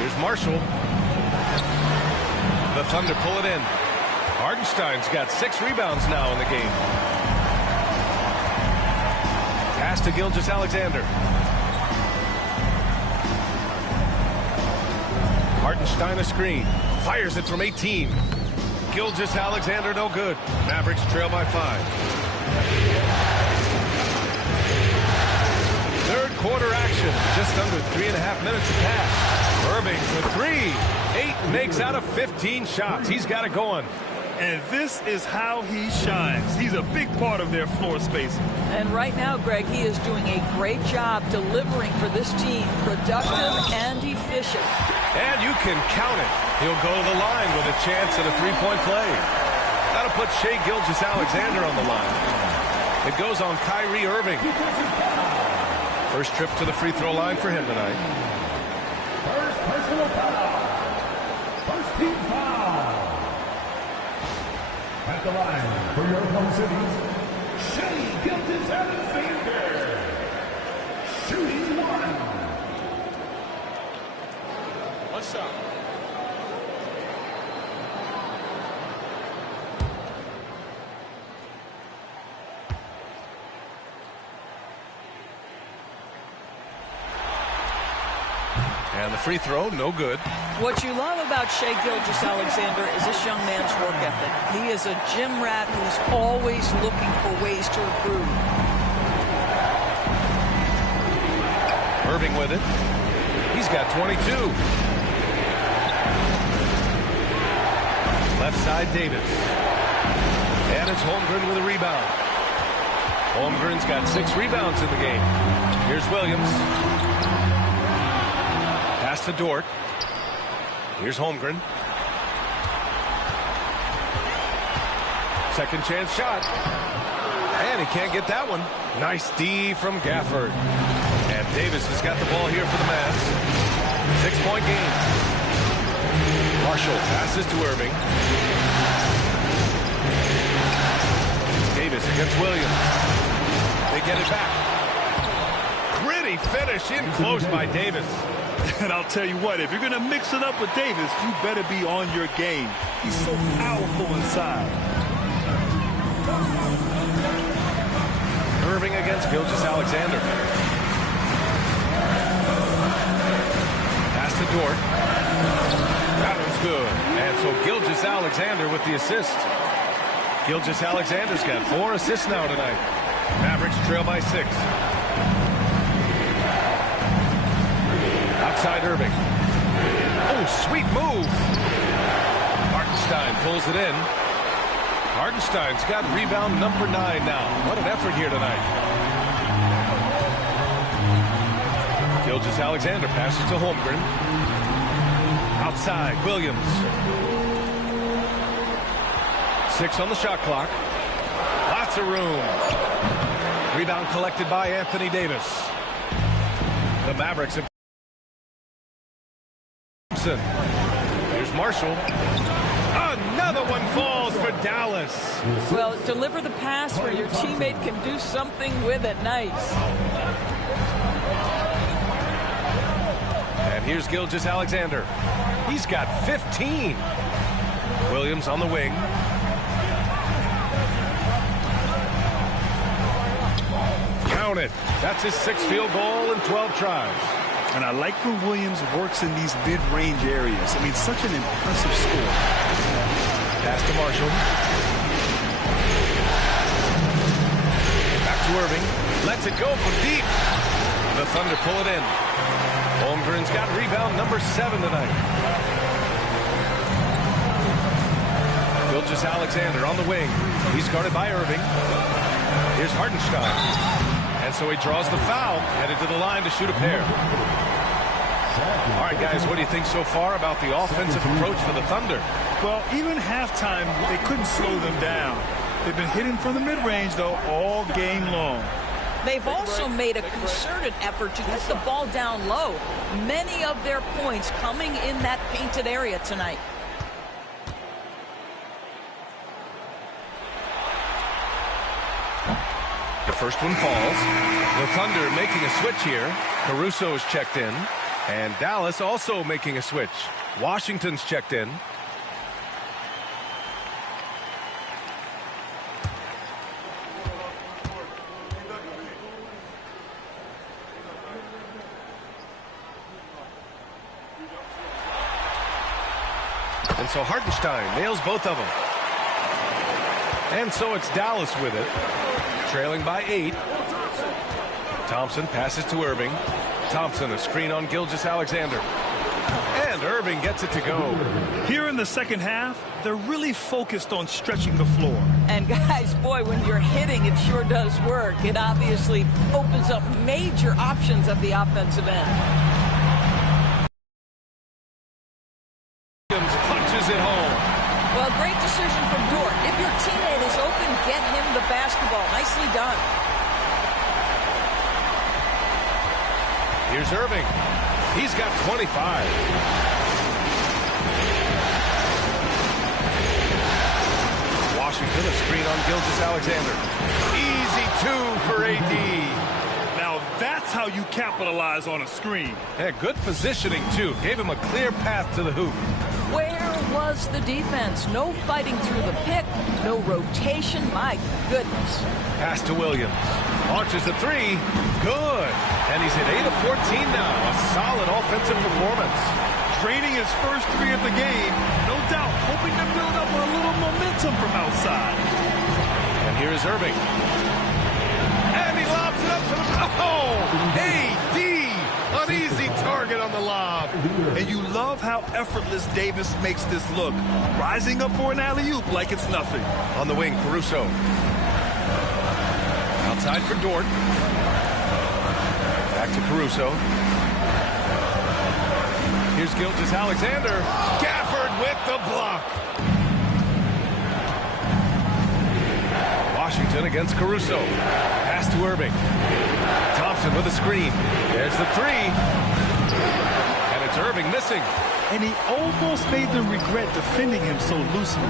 Here's Marshall. The Thunder pull it in. Hartenstein's got 6 rebounds now in the game. Pass to Gilgeous-Alexander. Hartenstein a screen. Fires it from 18. Gilgeous-Alexander no good. Mavericks trail by 5. Third quarter action. Just under 3.5 minutes have passed. Irving for 3. 8 makes out of 15 shots. He's got it going. And this is how he shines. He's a big part of their floor space. And right now, Greg, he is doing a great job delivering for this team. Productive and efficient. And you can count it. He'll go to the line with a chance at a 3-point play. That'll put Shai Gilgeous-Alexander on the line. It goes on Kyrie Irving. First trip to the free throw line for him tonight. First personal foul. First team foul. At the line for your Oklahoma City, Shai Gilgeous-Alexander. Shooting 1. What's up? And the free throw, no good. What you love about Shai Gilgeous-Alexander is this young man's work ethic. He is a gym rat who's always looking for ways to improve. Irving with it. He's got 22. Left side, Davis. And it's Holmgren with a rebound. Holmgren's got 6 rebounds in the game. Here's Williams. Pass to Dort. Here's Holmgren. Second chance shot. And he can't get that one. Nice D from Gafford. And Davis has got the ball here for the Mavs. 6-point game. Marshall passes to Irving. Davis against Williams. They get it back. Gritty finish in close by Davis. And I'll tell you what, if you're going to mix it up with Davis, you better be on your game. He's so powerful inside. Irving against Gilgeous-Alexander. Pass to Dort. That one's good. And so Gilgeous-Alexander with the assist. Gilgeous-Alexander's got 4 assists now tonight. Mavericks trail by 6. Outside Irving. Oh, sweet move. Hartenstein pulls it in. Hartenstein's got rebound number 9 now. What an effort here tonight. Gilgeous-Alexander passes to Holmgren. Outside, Williams. 6 on the shot clock. Lots of room. Rebound collected by Anthony Davis. The Mavericks have... Here's Marshall. Another one falls for Dallas. Well, deliver the pass where your teammate can do something with it. Nice. And here's Gilgeous-Alexander. He's got 15. Williams on the wing. Count it. That's his 6th field goal in 12 tries. And I like when Williams works in these mid-range areas. I mean, such an impressive score. Pass to Marshall. Back to Irving. Lets it go from deep. The Thunder pull it in. Holmgren's got rebound number 7 tonight. Gilgeous-Alexander on the wing. He's guarded by Irving. Here's Hartenstein. And so he draws the foul, headed to the line to shoot a pair. All right, guys, what do you think so far about the offensive approach for the Thunder? Well, even halftime, they couldn't slow them down. They've been hitting from the mid-range, though, all game long. They've also made a concerted effort to get the ball down low. Many of their points coming in that painted area tonight. First one falls. The Thunder making a switch here. Caruso is checked in. And Dallas also making a switch. Washington's checked in. And so Hartenstein nails both of them. And so it's Dallas with it. Trailing by 8. Thompson passes to Irving. Thompson, a screen on Gilgeous-Alexander. And Irving gets it to go. Here in the second half, they're really focused on stretching the floor. And guys, boy, when you're hitting, it sure does work. It obviously opens up major options at the offensive end. Punches it home. Well, great decision from Dort. If your teammate is open, get him the basketball. Nicely done. Here's Irving. He's got 25. Washington, a screen on Gilgeous-Alexander. Easy 2 for AD. Now that's how you capitalize on a screen. Yeah, good positioning, too. Gave him a clear path to the hoop. Where was the defense? No fighting through the pick, no rotation. My goodness. Pass to Williams. Launches the 3. Good. And he's hit 8 of 14 now. A solid offensive performance. Draining his first 3 of the game. No doubt hoping to build up a little momentum from outside. And here's Irving. And he lobs it up to the... Oh! AD! An easy target on the lob. And you love how effortless Davis makes this look. Rising up for an alley-oop like it's nothing. On the wing, Caruso. Outside for Dort. Back to Caruso. Here's Gilgeous-Alexander. Gafford with the block. Washington against Caruso. Pass to Irving. Thompson with a screen. There's the 3. And it's Irving missing. And he almost made them regret defending him so loosely.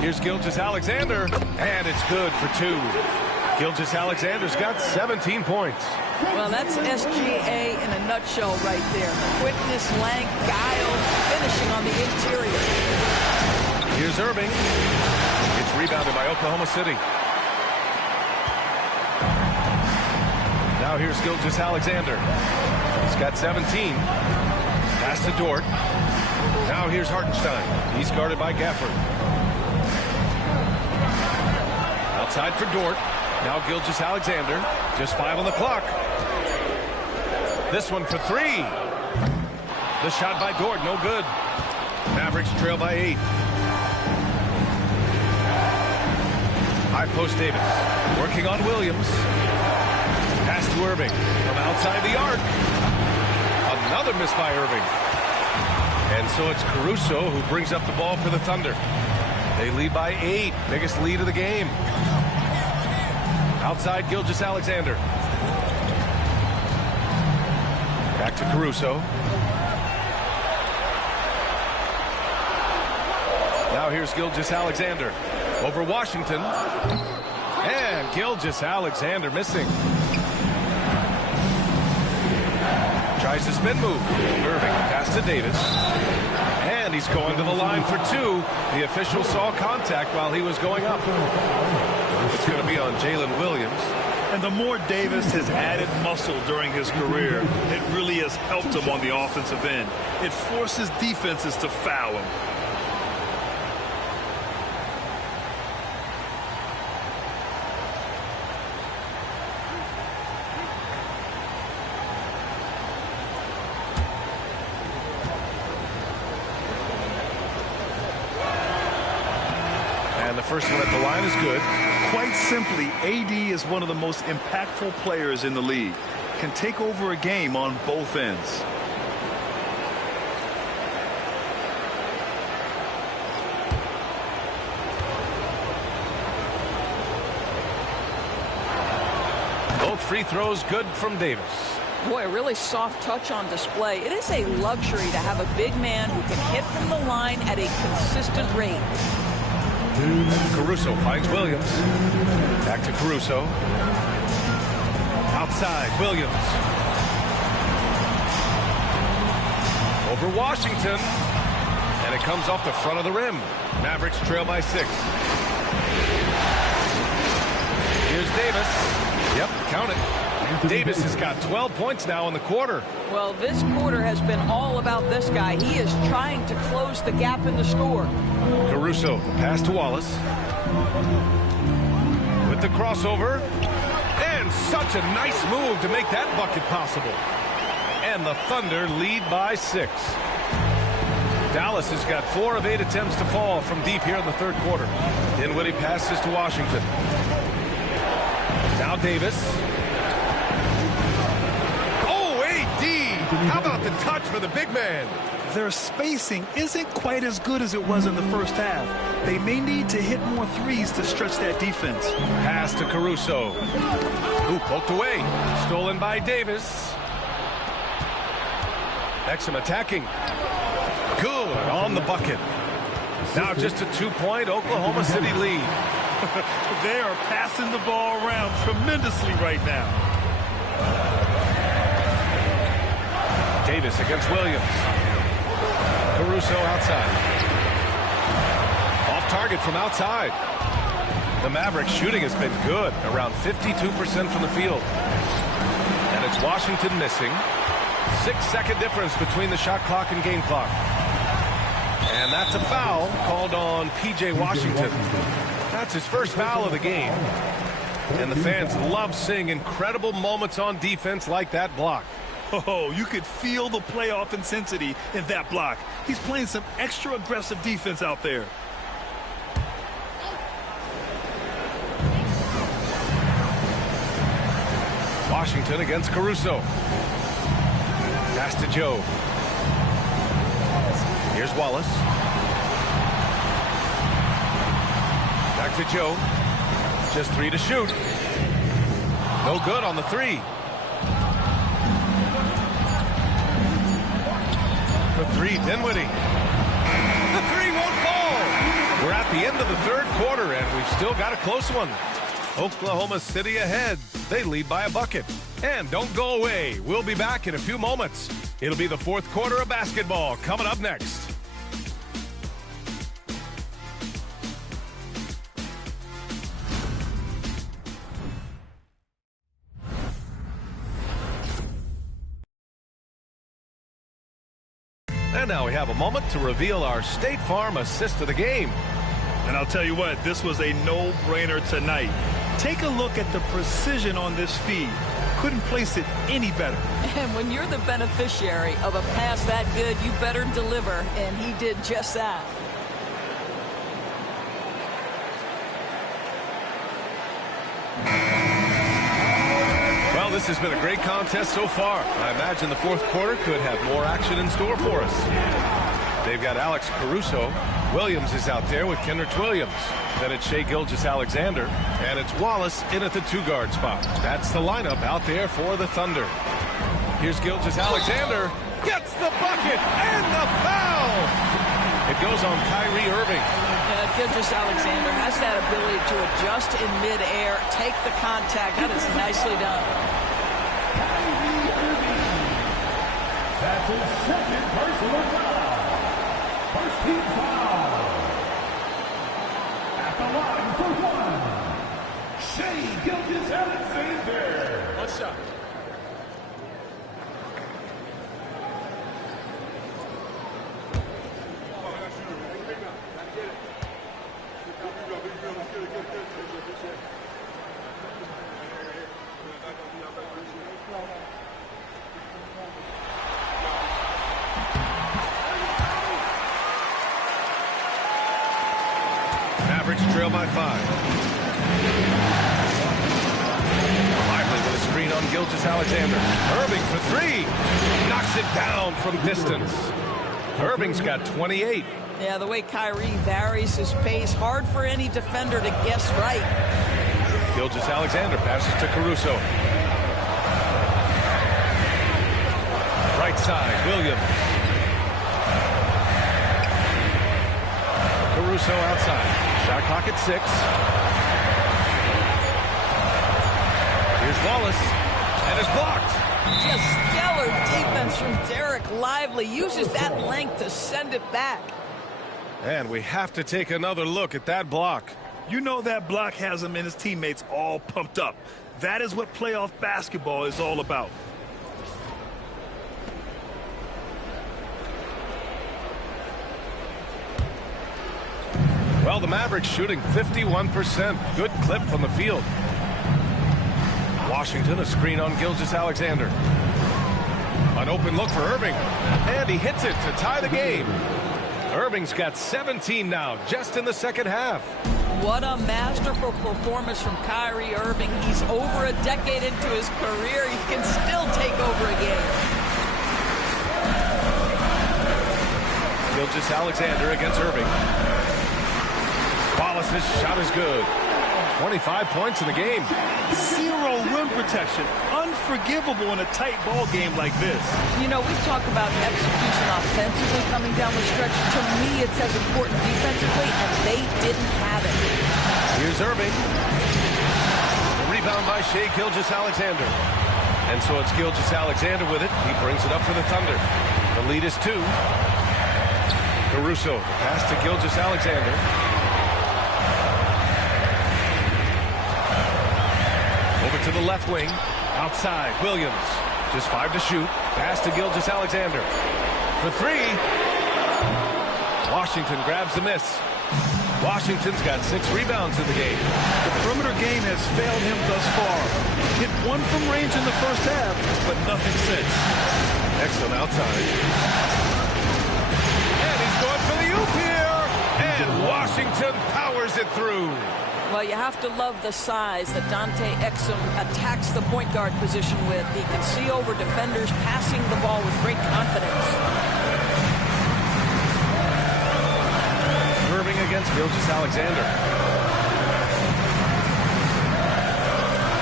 Here's Gilgeous-Alexander. And it's good for 2. Gilgeous-Alexander's got 17 points. Well, that's SGA in a nutshell right there. Quickness, length, guile, finishing on the interior. Here's Irving. It's rebounded by Oklahoma City. Now here's Gilgeous-Alexander. He's got 17. Pass to Dort. Now here's Hartenstein. He's guarded by Gafford. Outside for Dort. Now Gilgeous-Alexander. Just 5 on the clock. This one for 3. The shot by Dort, no good. Mavericks trail by 8. High post Davis. Working on Williams. Pass to Irving. From outside the arc. Another miss by Irving. And so it's Caruso who brings up the ball for the Thunder. They lead by 8. Biggest lead of the game. Outside Gilgeous-Alexander. Back to Caruso. Now here's Gilgeous-Alexander. Over Washington. And Gilgeous-Alexander missing. Tries to spin move. Irving pass to Davis. And he's going to the line for 2. The official saw contact while he was going up. It's going to be on Jalen Williams. And the more Davis has added muscle during his career, it really has helped him on the offensive end. It forces defenses to foul him. And the first one at the line is good. Quite simply, AD is one of the most impactful players in the league. Can take over a game on both ends. Both free throws good from Davis. Boy, a really soft touch on display. It is a luxury to have a big man who can hit from the line at a consistent rate. Caruso finds Williams. Back to Caruso. Outside, Williams. Over Washington. And it comes off the front of the rim. Mavericks trail by 6. Here's Davis. Yep, count it. Davis has got 12 points now in the quarter. Well, this quarter has been all about this guy. He is trying to close the gap in the score. Caruso, the pass to Wallace. With the crossover. And such a nice move to make that bucket possible. And the Thunder lead by 6. Dallas has got 4 of 8 attempts to fall from deep here in the third quarter. Dinwiddie passes to Washington. Now Davis. Oh, AD! How about the touch for the big man? Their spacing isn't quite as good as it was in the first half. They may need to hit more threes to stretch that defense. Pass to Caruso. Ooh, poked away. Stolen by Davis. Exum attacking. Good on the bucket. Now just a 2-point Oklahoma City lead. They are passing the ball around tremendously right now. Davis against Williams. Caruso outside. Off target from outside. The Mavericks shooting has been good, around 52% from the field. And it's Washington missing. 6-second difference between the shot clock and game clock. And that's a foul called on P.J. Washington. That's his first foul of the game. And the fans love seeing incredible moments on defense like that block. Oh, you could feel the playoff intensity in that block. He's playing some extra aggressive defense out there. Washington against Caruso. Pass to Joe. Here's Wallace. Back to Joe. Just 3 to shoot. No good on the 3. For 3, Dinwiddie. The 3 won't fall. We're at the end of the third quarter, and we've still got a close one. Oklahoma City ahead. They lead by a bucket. And don't go away. We'll be back in a few moments. It'll be the fourth quarter of basketball coming up next. And now we have a moment to reveal our State Farm assist of the game. And I'll tell you what, this was a no-brainer tonight. Take a look at the precision on this feed. Couldn't place it any better. And when you're the beneficiary of a pass that good, you better deliver. And he did just that. Well, this has been a great contest so far. I imagine the fourth quarter could have more action in store for us. They've got Alex Caruso. Williams is out there with Kenrich Williams. Then it's Shai Gilgeous-Alexander. And it's Wallace in at the 2-guard spot. That's the lineup out there for the Thunder. Here's Gilgeous-Alexander. Gets the bucket and the foul. It goes on Kyrie Irving. Gilgeous-Alexander has that ability to adjust in midair, take the contact. That is nicely done. That's his second personal foul. First team foul. At the line for 1, Shai Gilgeous-Alexander. What's up? Mavericks trail by 5. Lively with a screen on Gilgeous-Alexander. Irving for 3. Knocks it down from distance. Irving's got 28. Yeah, the way Kyrie varies his pace, hard for any defender to guess right. Gilgeous-Alexander passes to Caruso. Right side, Williams. Caruso outside. Shot clock at 6. Here's Wallace, and it's blocked. Just stellar defense from Derek Lively. Uses that length to send it back. And we have to take another look at that block. You know that block has him and his teammates all pumped up. That is what playoff basketball is all about. Well, the Mavericks shooting 51%. Good clip from the field. Washington, a screen on Gilgeous-Alexander. An open look for Irving. And he hits it to tie the game. Irving's got 17 now, just in the second half. What a masterful performance from Kyrie Irving. He's over a decade into his career. He can still take over a game. Gilgeous-Alexander against Irving. Wallace's shot is good. 25 points in the game. Zero rim protection. Unforgivable in a tight ball game like this. You know, we talk about execution offensively coming down the stretch. To me, it's as important defensively, and they didn't have it. Here's Irving. The rebound by Shai Gilgeous-Alexander. And so it's Gilgeous-Alexander with it. He brings it up for the Thunder. The lead is 2. Caruso, the pass to Gilgeous-Alexander. Over to the left wing. Outside, Williams. Just 5 to shoot. Pass to Gilgeous-Alexander. For 3. Washington grabs the miss. Washington's got 6 rebounds in the game. The perimeter game has failed him thus far. Hit 1 from range in the first half, but nothing since. Excellent outside. And he's going for the oop here. And Washington powers it through. Well, you have to love the size that Dante Exum attacks the point guard position with. He can see over defenders, passing the ball with great confidence. Irving against Gilgeous-Alexander.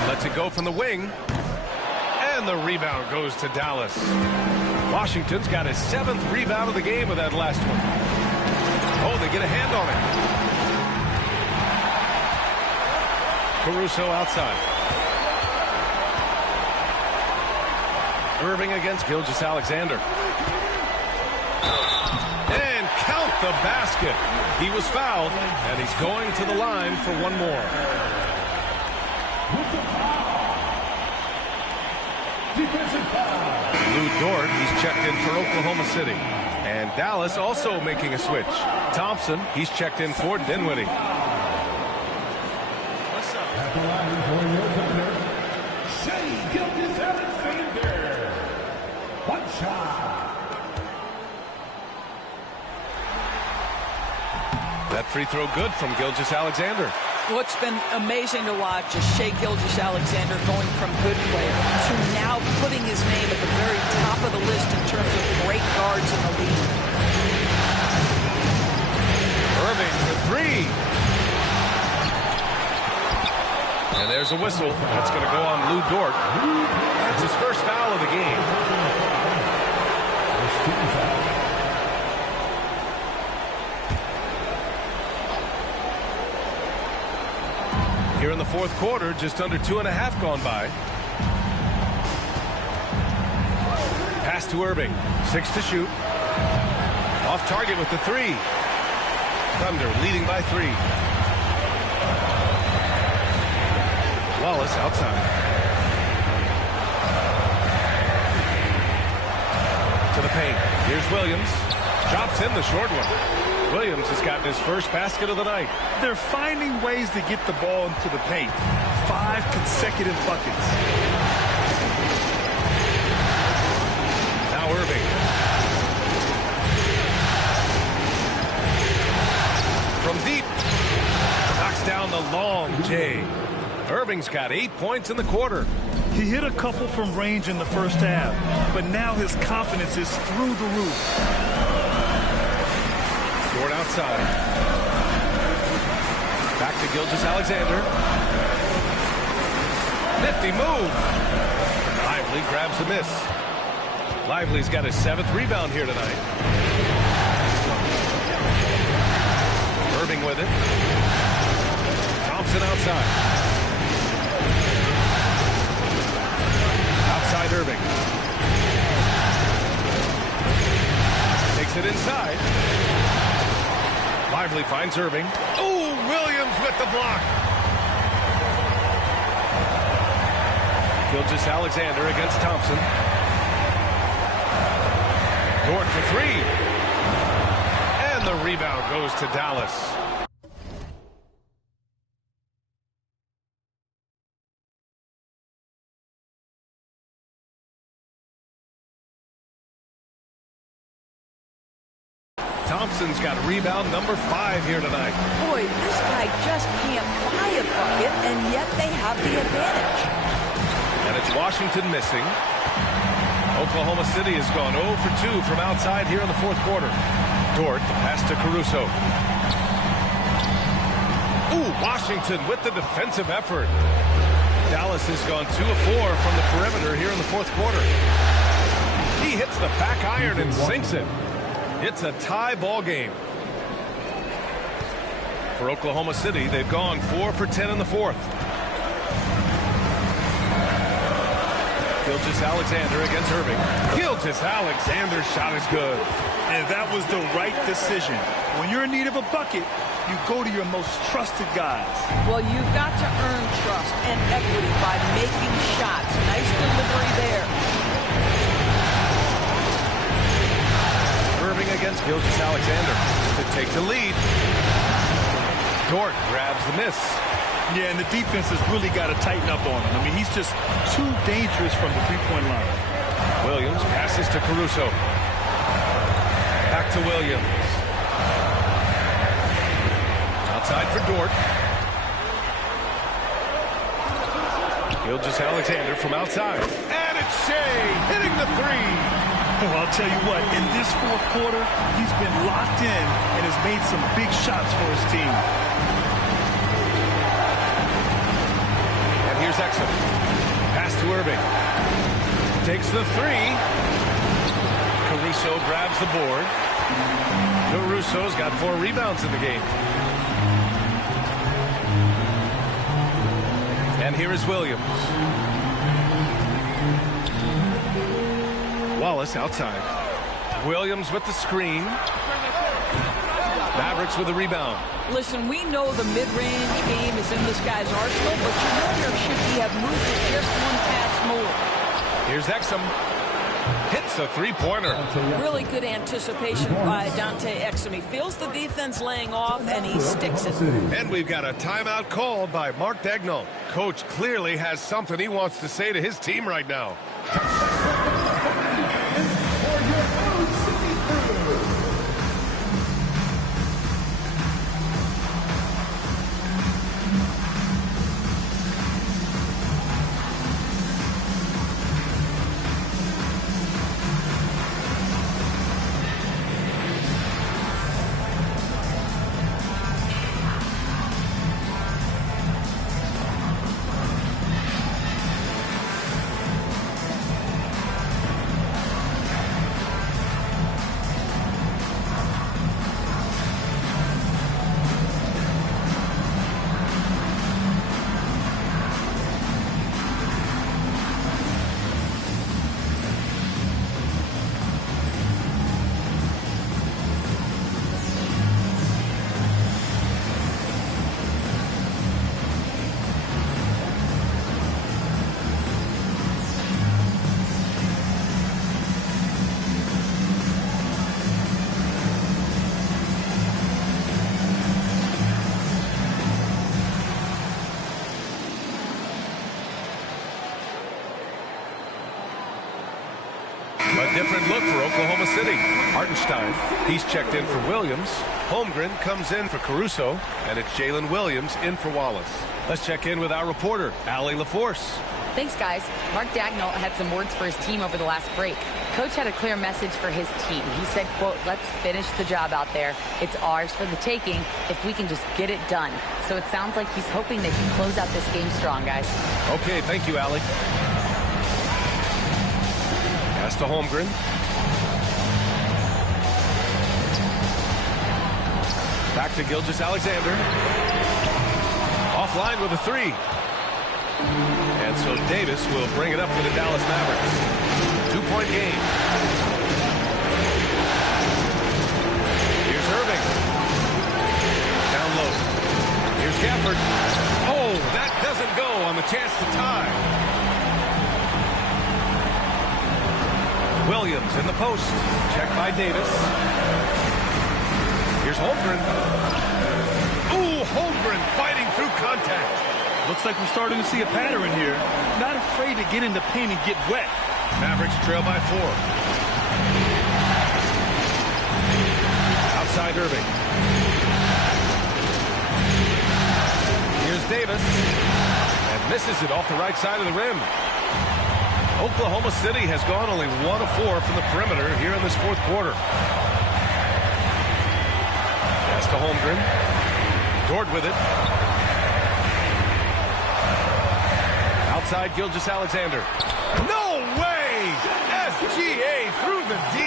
Lets it go from the wing. And the rebound goes to Dallas. Washington's got his 7th rebound of the game with that last one. Oh, they get a hand on it. Caruso outside. Irving against Gilgeous-Alexander. And count the basket. He was fouled, and he's going to the line for one more. Lou Dort, he's checked in for Oklahoma City. And Dallas also making a switch. Thompson, he's checked in for Dinwiddie. At the line for your Thunder, Shai Gilgeous-Alexander. One shot. That free throw good from Gilgeous-Alexander. What's been amazing to watch is Shai Gilgeous-Alexander going from good player to now putting his name at the very top of the list in terms of great guards in the league. Irving for 3. And there's a whistle. That's going to go on Lou Dort. That's his first foul of the game. Here in the fourth quarter, just under 2.5 gone by. Pass to Irving. 6 to shoot. Off target with the 3. Thunder leading by 3. Wallace outside. To the paint. Here's Williams. Drops in the short one. Williams has gotten his first basket of the night. They're finding ways to get the ball into the paint. 5 consecutive buckets. Now Irving. From deep. Knocks down the long J. Irving's got 8 points in the quarter. He hit a couple from range in the first half, but now his confidence is through the roof. Dort outside. Back to Gilgeous-Alexander. Nifty move. Lively grabs the miss. Lively's got his 7th rebound here tonight. Irving with it. Thompson outside. Outside Irving. Takes it inside. Lively finds Irving. Oh, Williams with the block. Gilgeous-Alexander against Thompson. Dort for three. And the rebound goes to Dallas. Thompson's got rebound number 5 here tonight. Boy, this guy just can't buy a bucket, and yet they have the advantage. And it's Washington missing. Oklahoma City has gone 0 for 2 from outside here in the fourth quarter. Dort, the pass to Caruso. Ooh, Washington with the defensive effort. Dallas has gone 2 of 4 from the perimeter here in the fourth quarter. He hits the back iron and sinks it. It's a tie ball game. For Oklahoma City, they've gone 4 for 10 in the fourth. Gilgeous-Alexander against Irving. Gilgeous-Alexander's shot is good. And that was the right decision. When you're in need of a bucket, you go to your most trusted guys. Well, you've got to earn trust and equity by making shots. Nice delivery there. Irving against Gilgeous-Alexander to take the lead. Dort grabs the miss. Yeah, and the defense has really got to tighten up on him. I mean, he's just too dangerous from the three-point line. Williams passes to Caruso. Back to Williams. Outside for Dort. Gilgeous-Alexander from outside. And it's Shea hitting the three. Well, I'll tell you what, in this fourth quarter, he's been locked in and has made some big shots for his team. And here's Exum. Pass to Irving. Takes the three. Caruso grabs the board. Caruso's got 4 rebounds in the game. And here is Williams. Wallace outside. Williams with the screen. Mavericks with the rebound. Listen, we know the mid-range game is in this guy's arsenal, but you wonder should he have moved it just one pass more. Here's Exum. Hits a three-pointer. Really good anticipation by Dante Exum. He feels the defense laying off, and he sticks it. And we've got a timeout called by Mark Daigneault. Coach clearly has something he wants to say to his team right now. A different look for Oklahoma City. Hartenstein, he's checked in for Williams. Holmgren comes in for Caruso. And it's Jalen Williams in for Wallace. Let's check in with our reporter, Allie LaForce. Thanks, guys. Mark Daigneault had some words for his team over the last break. Coach had a clear message for his team. He said, quote, let's finish the job out there. It's ours for the taking if we can just get it done. So it sounds like he's hoping they can close out this game strong, guys. Okay, thank you, Allie. Pass to Holmgren. Back to Gilgeous-Alexander. Off offline with a three. And so Davis will bring it up for the Dallas Mavericks. 2-point game. Here's Irving. Down low. Here's Gafford. Oh, that doesn't go on the chance to tie. Williams in the post. Checked by Davis. Here's Holmgren. Ooh, Holmgren fighting through contact. Looks like we're starting to see a pattern here. Not afraid to get in the paint and get wet. Mavericks trail by 4. Outside Irving. Here's Davis. And misses it off the right side of the rim. Oklahoma City has gone only 1 of 4 from the perimeter here in this fourth quarter. Pass to Holmgren. Dort with it. Outside Gilgeous-Alexander. No way! SGA through the D.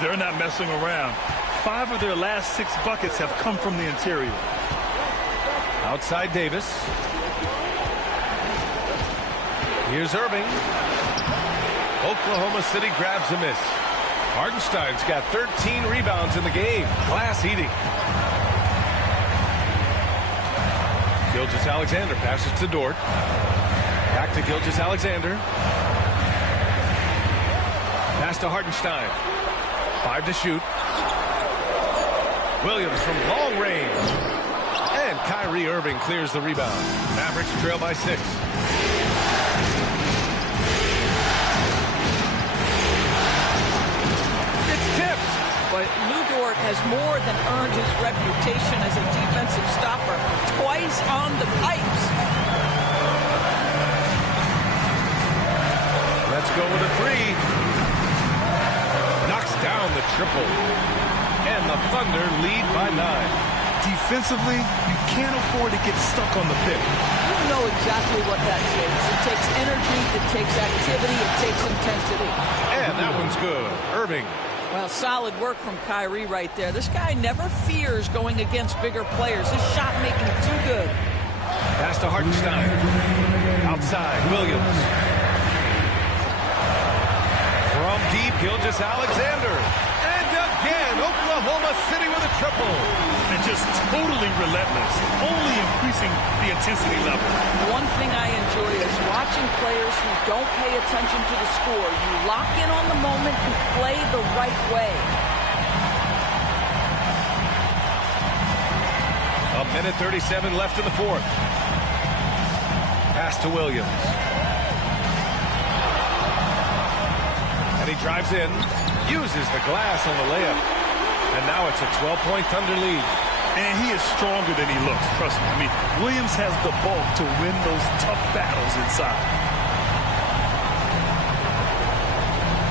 They're not messing around. 5 of their last 6 buckets have come from the interior. Outside Davis. Here's Irving. Oklahoma City grabs a miss. Hardenstein's got 13 rebounds in the game. Glass eating. Gilgeous-Alexander passes to Dort. Back to Gilgeous-Alexander. Pass to Hardenstein. 5 to shoot. Williams from long range. And Kyrie Irving clears the rebound. Mavericks trail by 6. It's tipped. But Lou Dort has more than earned his reputation as a defensive stopper. Twice on the pipes. Let's go with a 3. Knocks down the triple. And the Thunder lead by 9. Defensively, you can't afford to get stuck on the pick. You know exactly what that takes. It takes energy, it takes activity, it takes intensity. And that one's good. Irving. Well, solid work from Kyrie right there. This guy never fears going against bigger players. His shot making too good. Pass to Hartenstein. Outside, Williams. From deep, Gilgeous-Alexander. And again, Oklahoma City with a triple. And just totally relentless, only increasing the intensity level. One thing I enjoy is watching players who don't pay attention to the score. You lock in on the moment and play the right way. A minute 37 left in the fourth. Pass to Williams. And he drives in, uses the glass on the layup. And now it's a 12-point Thunder lead. And he is stronger than he looks, trust me. I mean, Williams has the bulk to win those tough battles inside.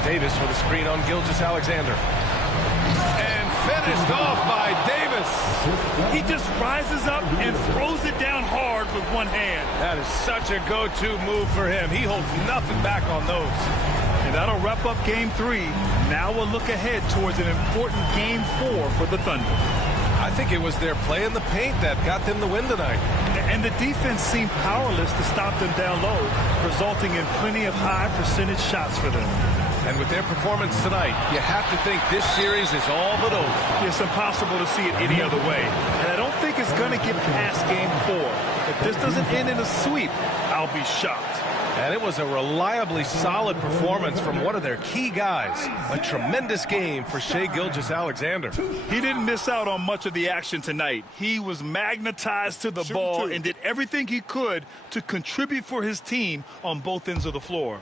Davis with a screen on Gilgeous-Alexander. And finished off by Davis. He just rises up and throws it down hard with one hand. That is such a go-to move for him. He holds nothing back on those. And that'll wrap up Game 3. Now we'll look ahead towards an important Game 4 for the Thunder. I think it was their play in the paint that got them the win tonight. And the defense seemed powerless to stop them down low, resulting in plenty of high percentage shots for them. And with their performance tonight, you have to think this series is all but over. It's impossible to see it any other way. And I don't think it's going to get past Game 4. If this doesn't end in a sweep, I'll be shocked. And it was a reliably solid performance from one of their key guys. A tremendous game for Shai Gilgeous-Alexander. He didn't miss out on much of the action tonight. He was magnetized to the ball and did everything he could to contribute for his team on both ends of the floor.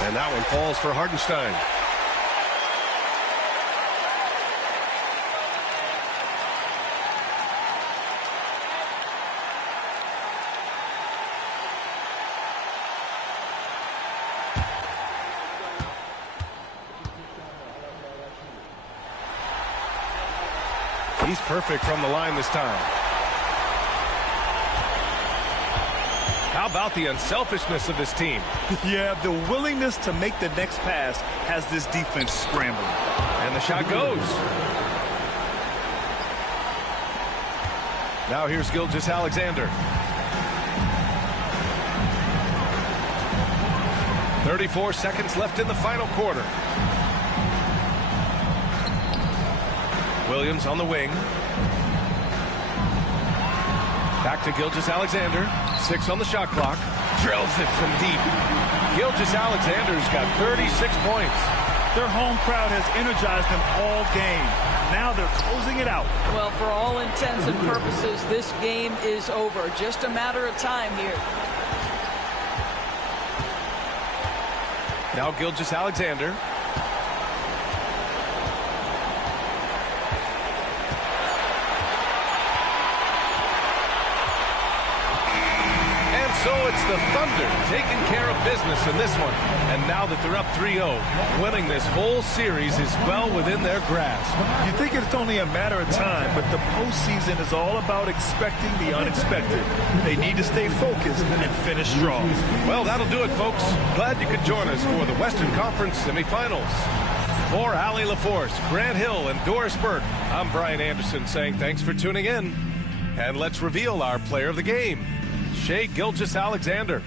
And that one falls for Hartenstein. He's perfect from the line this time. How about the unselfishness of this team? Yeah, the willingness to make the next pass has this defense scrambling. And the shot goes. Now here's Gilgeous-Alexander. 34 seconds left in the final quarter. Williams on the wing. Back to Gilgeous-Alexander. 6 on the shot clock. Drills it from deep. Gilgeous-Alexander's got 36 points. Their home crowd has energized them all game. Now they're closing it out. Well, for all intents and purposes, this game is over. Just a matter of time here. Now Gilgeous-Alexander. So it's the Thunder taking care of business in this one. And now that they're up 3-0, winning this whole series is well within their grasp. You think it's only a matter of time, but the postseason is all about expecting the unexpected. They need to stay focused and finish strong. Well, that'll do it, folks. Glad you could join us for the Western Conference semifinals. For Allie LaForce, Grant Hill, and Doris Burke, I'm Brian Anderson saying thanks for tuning in. And let's reveal our player of the game. Shai Gilgeous-Alexander.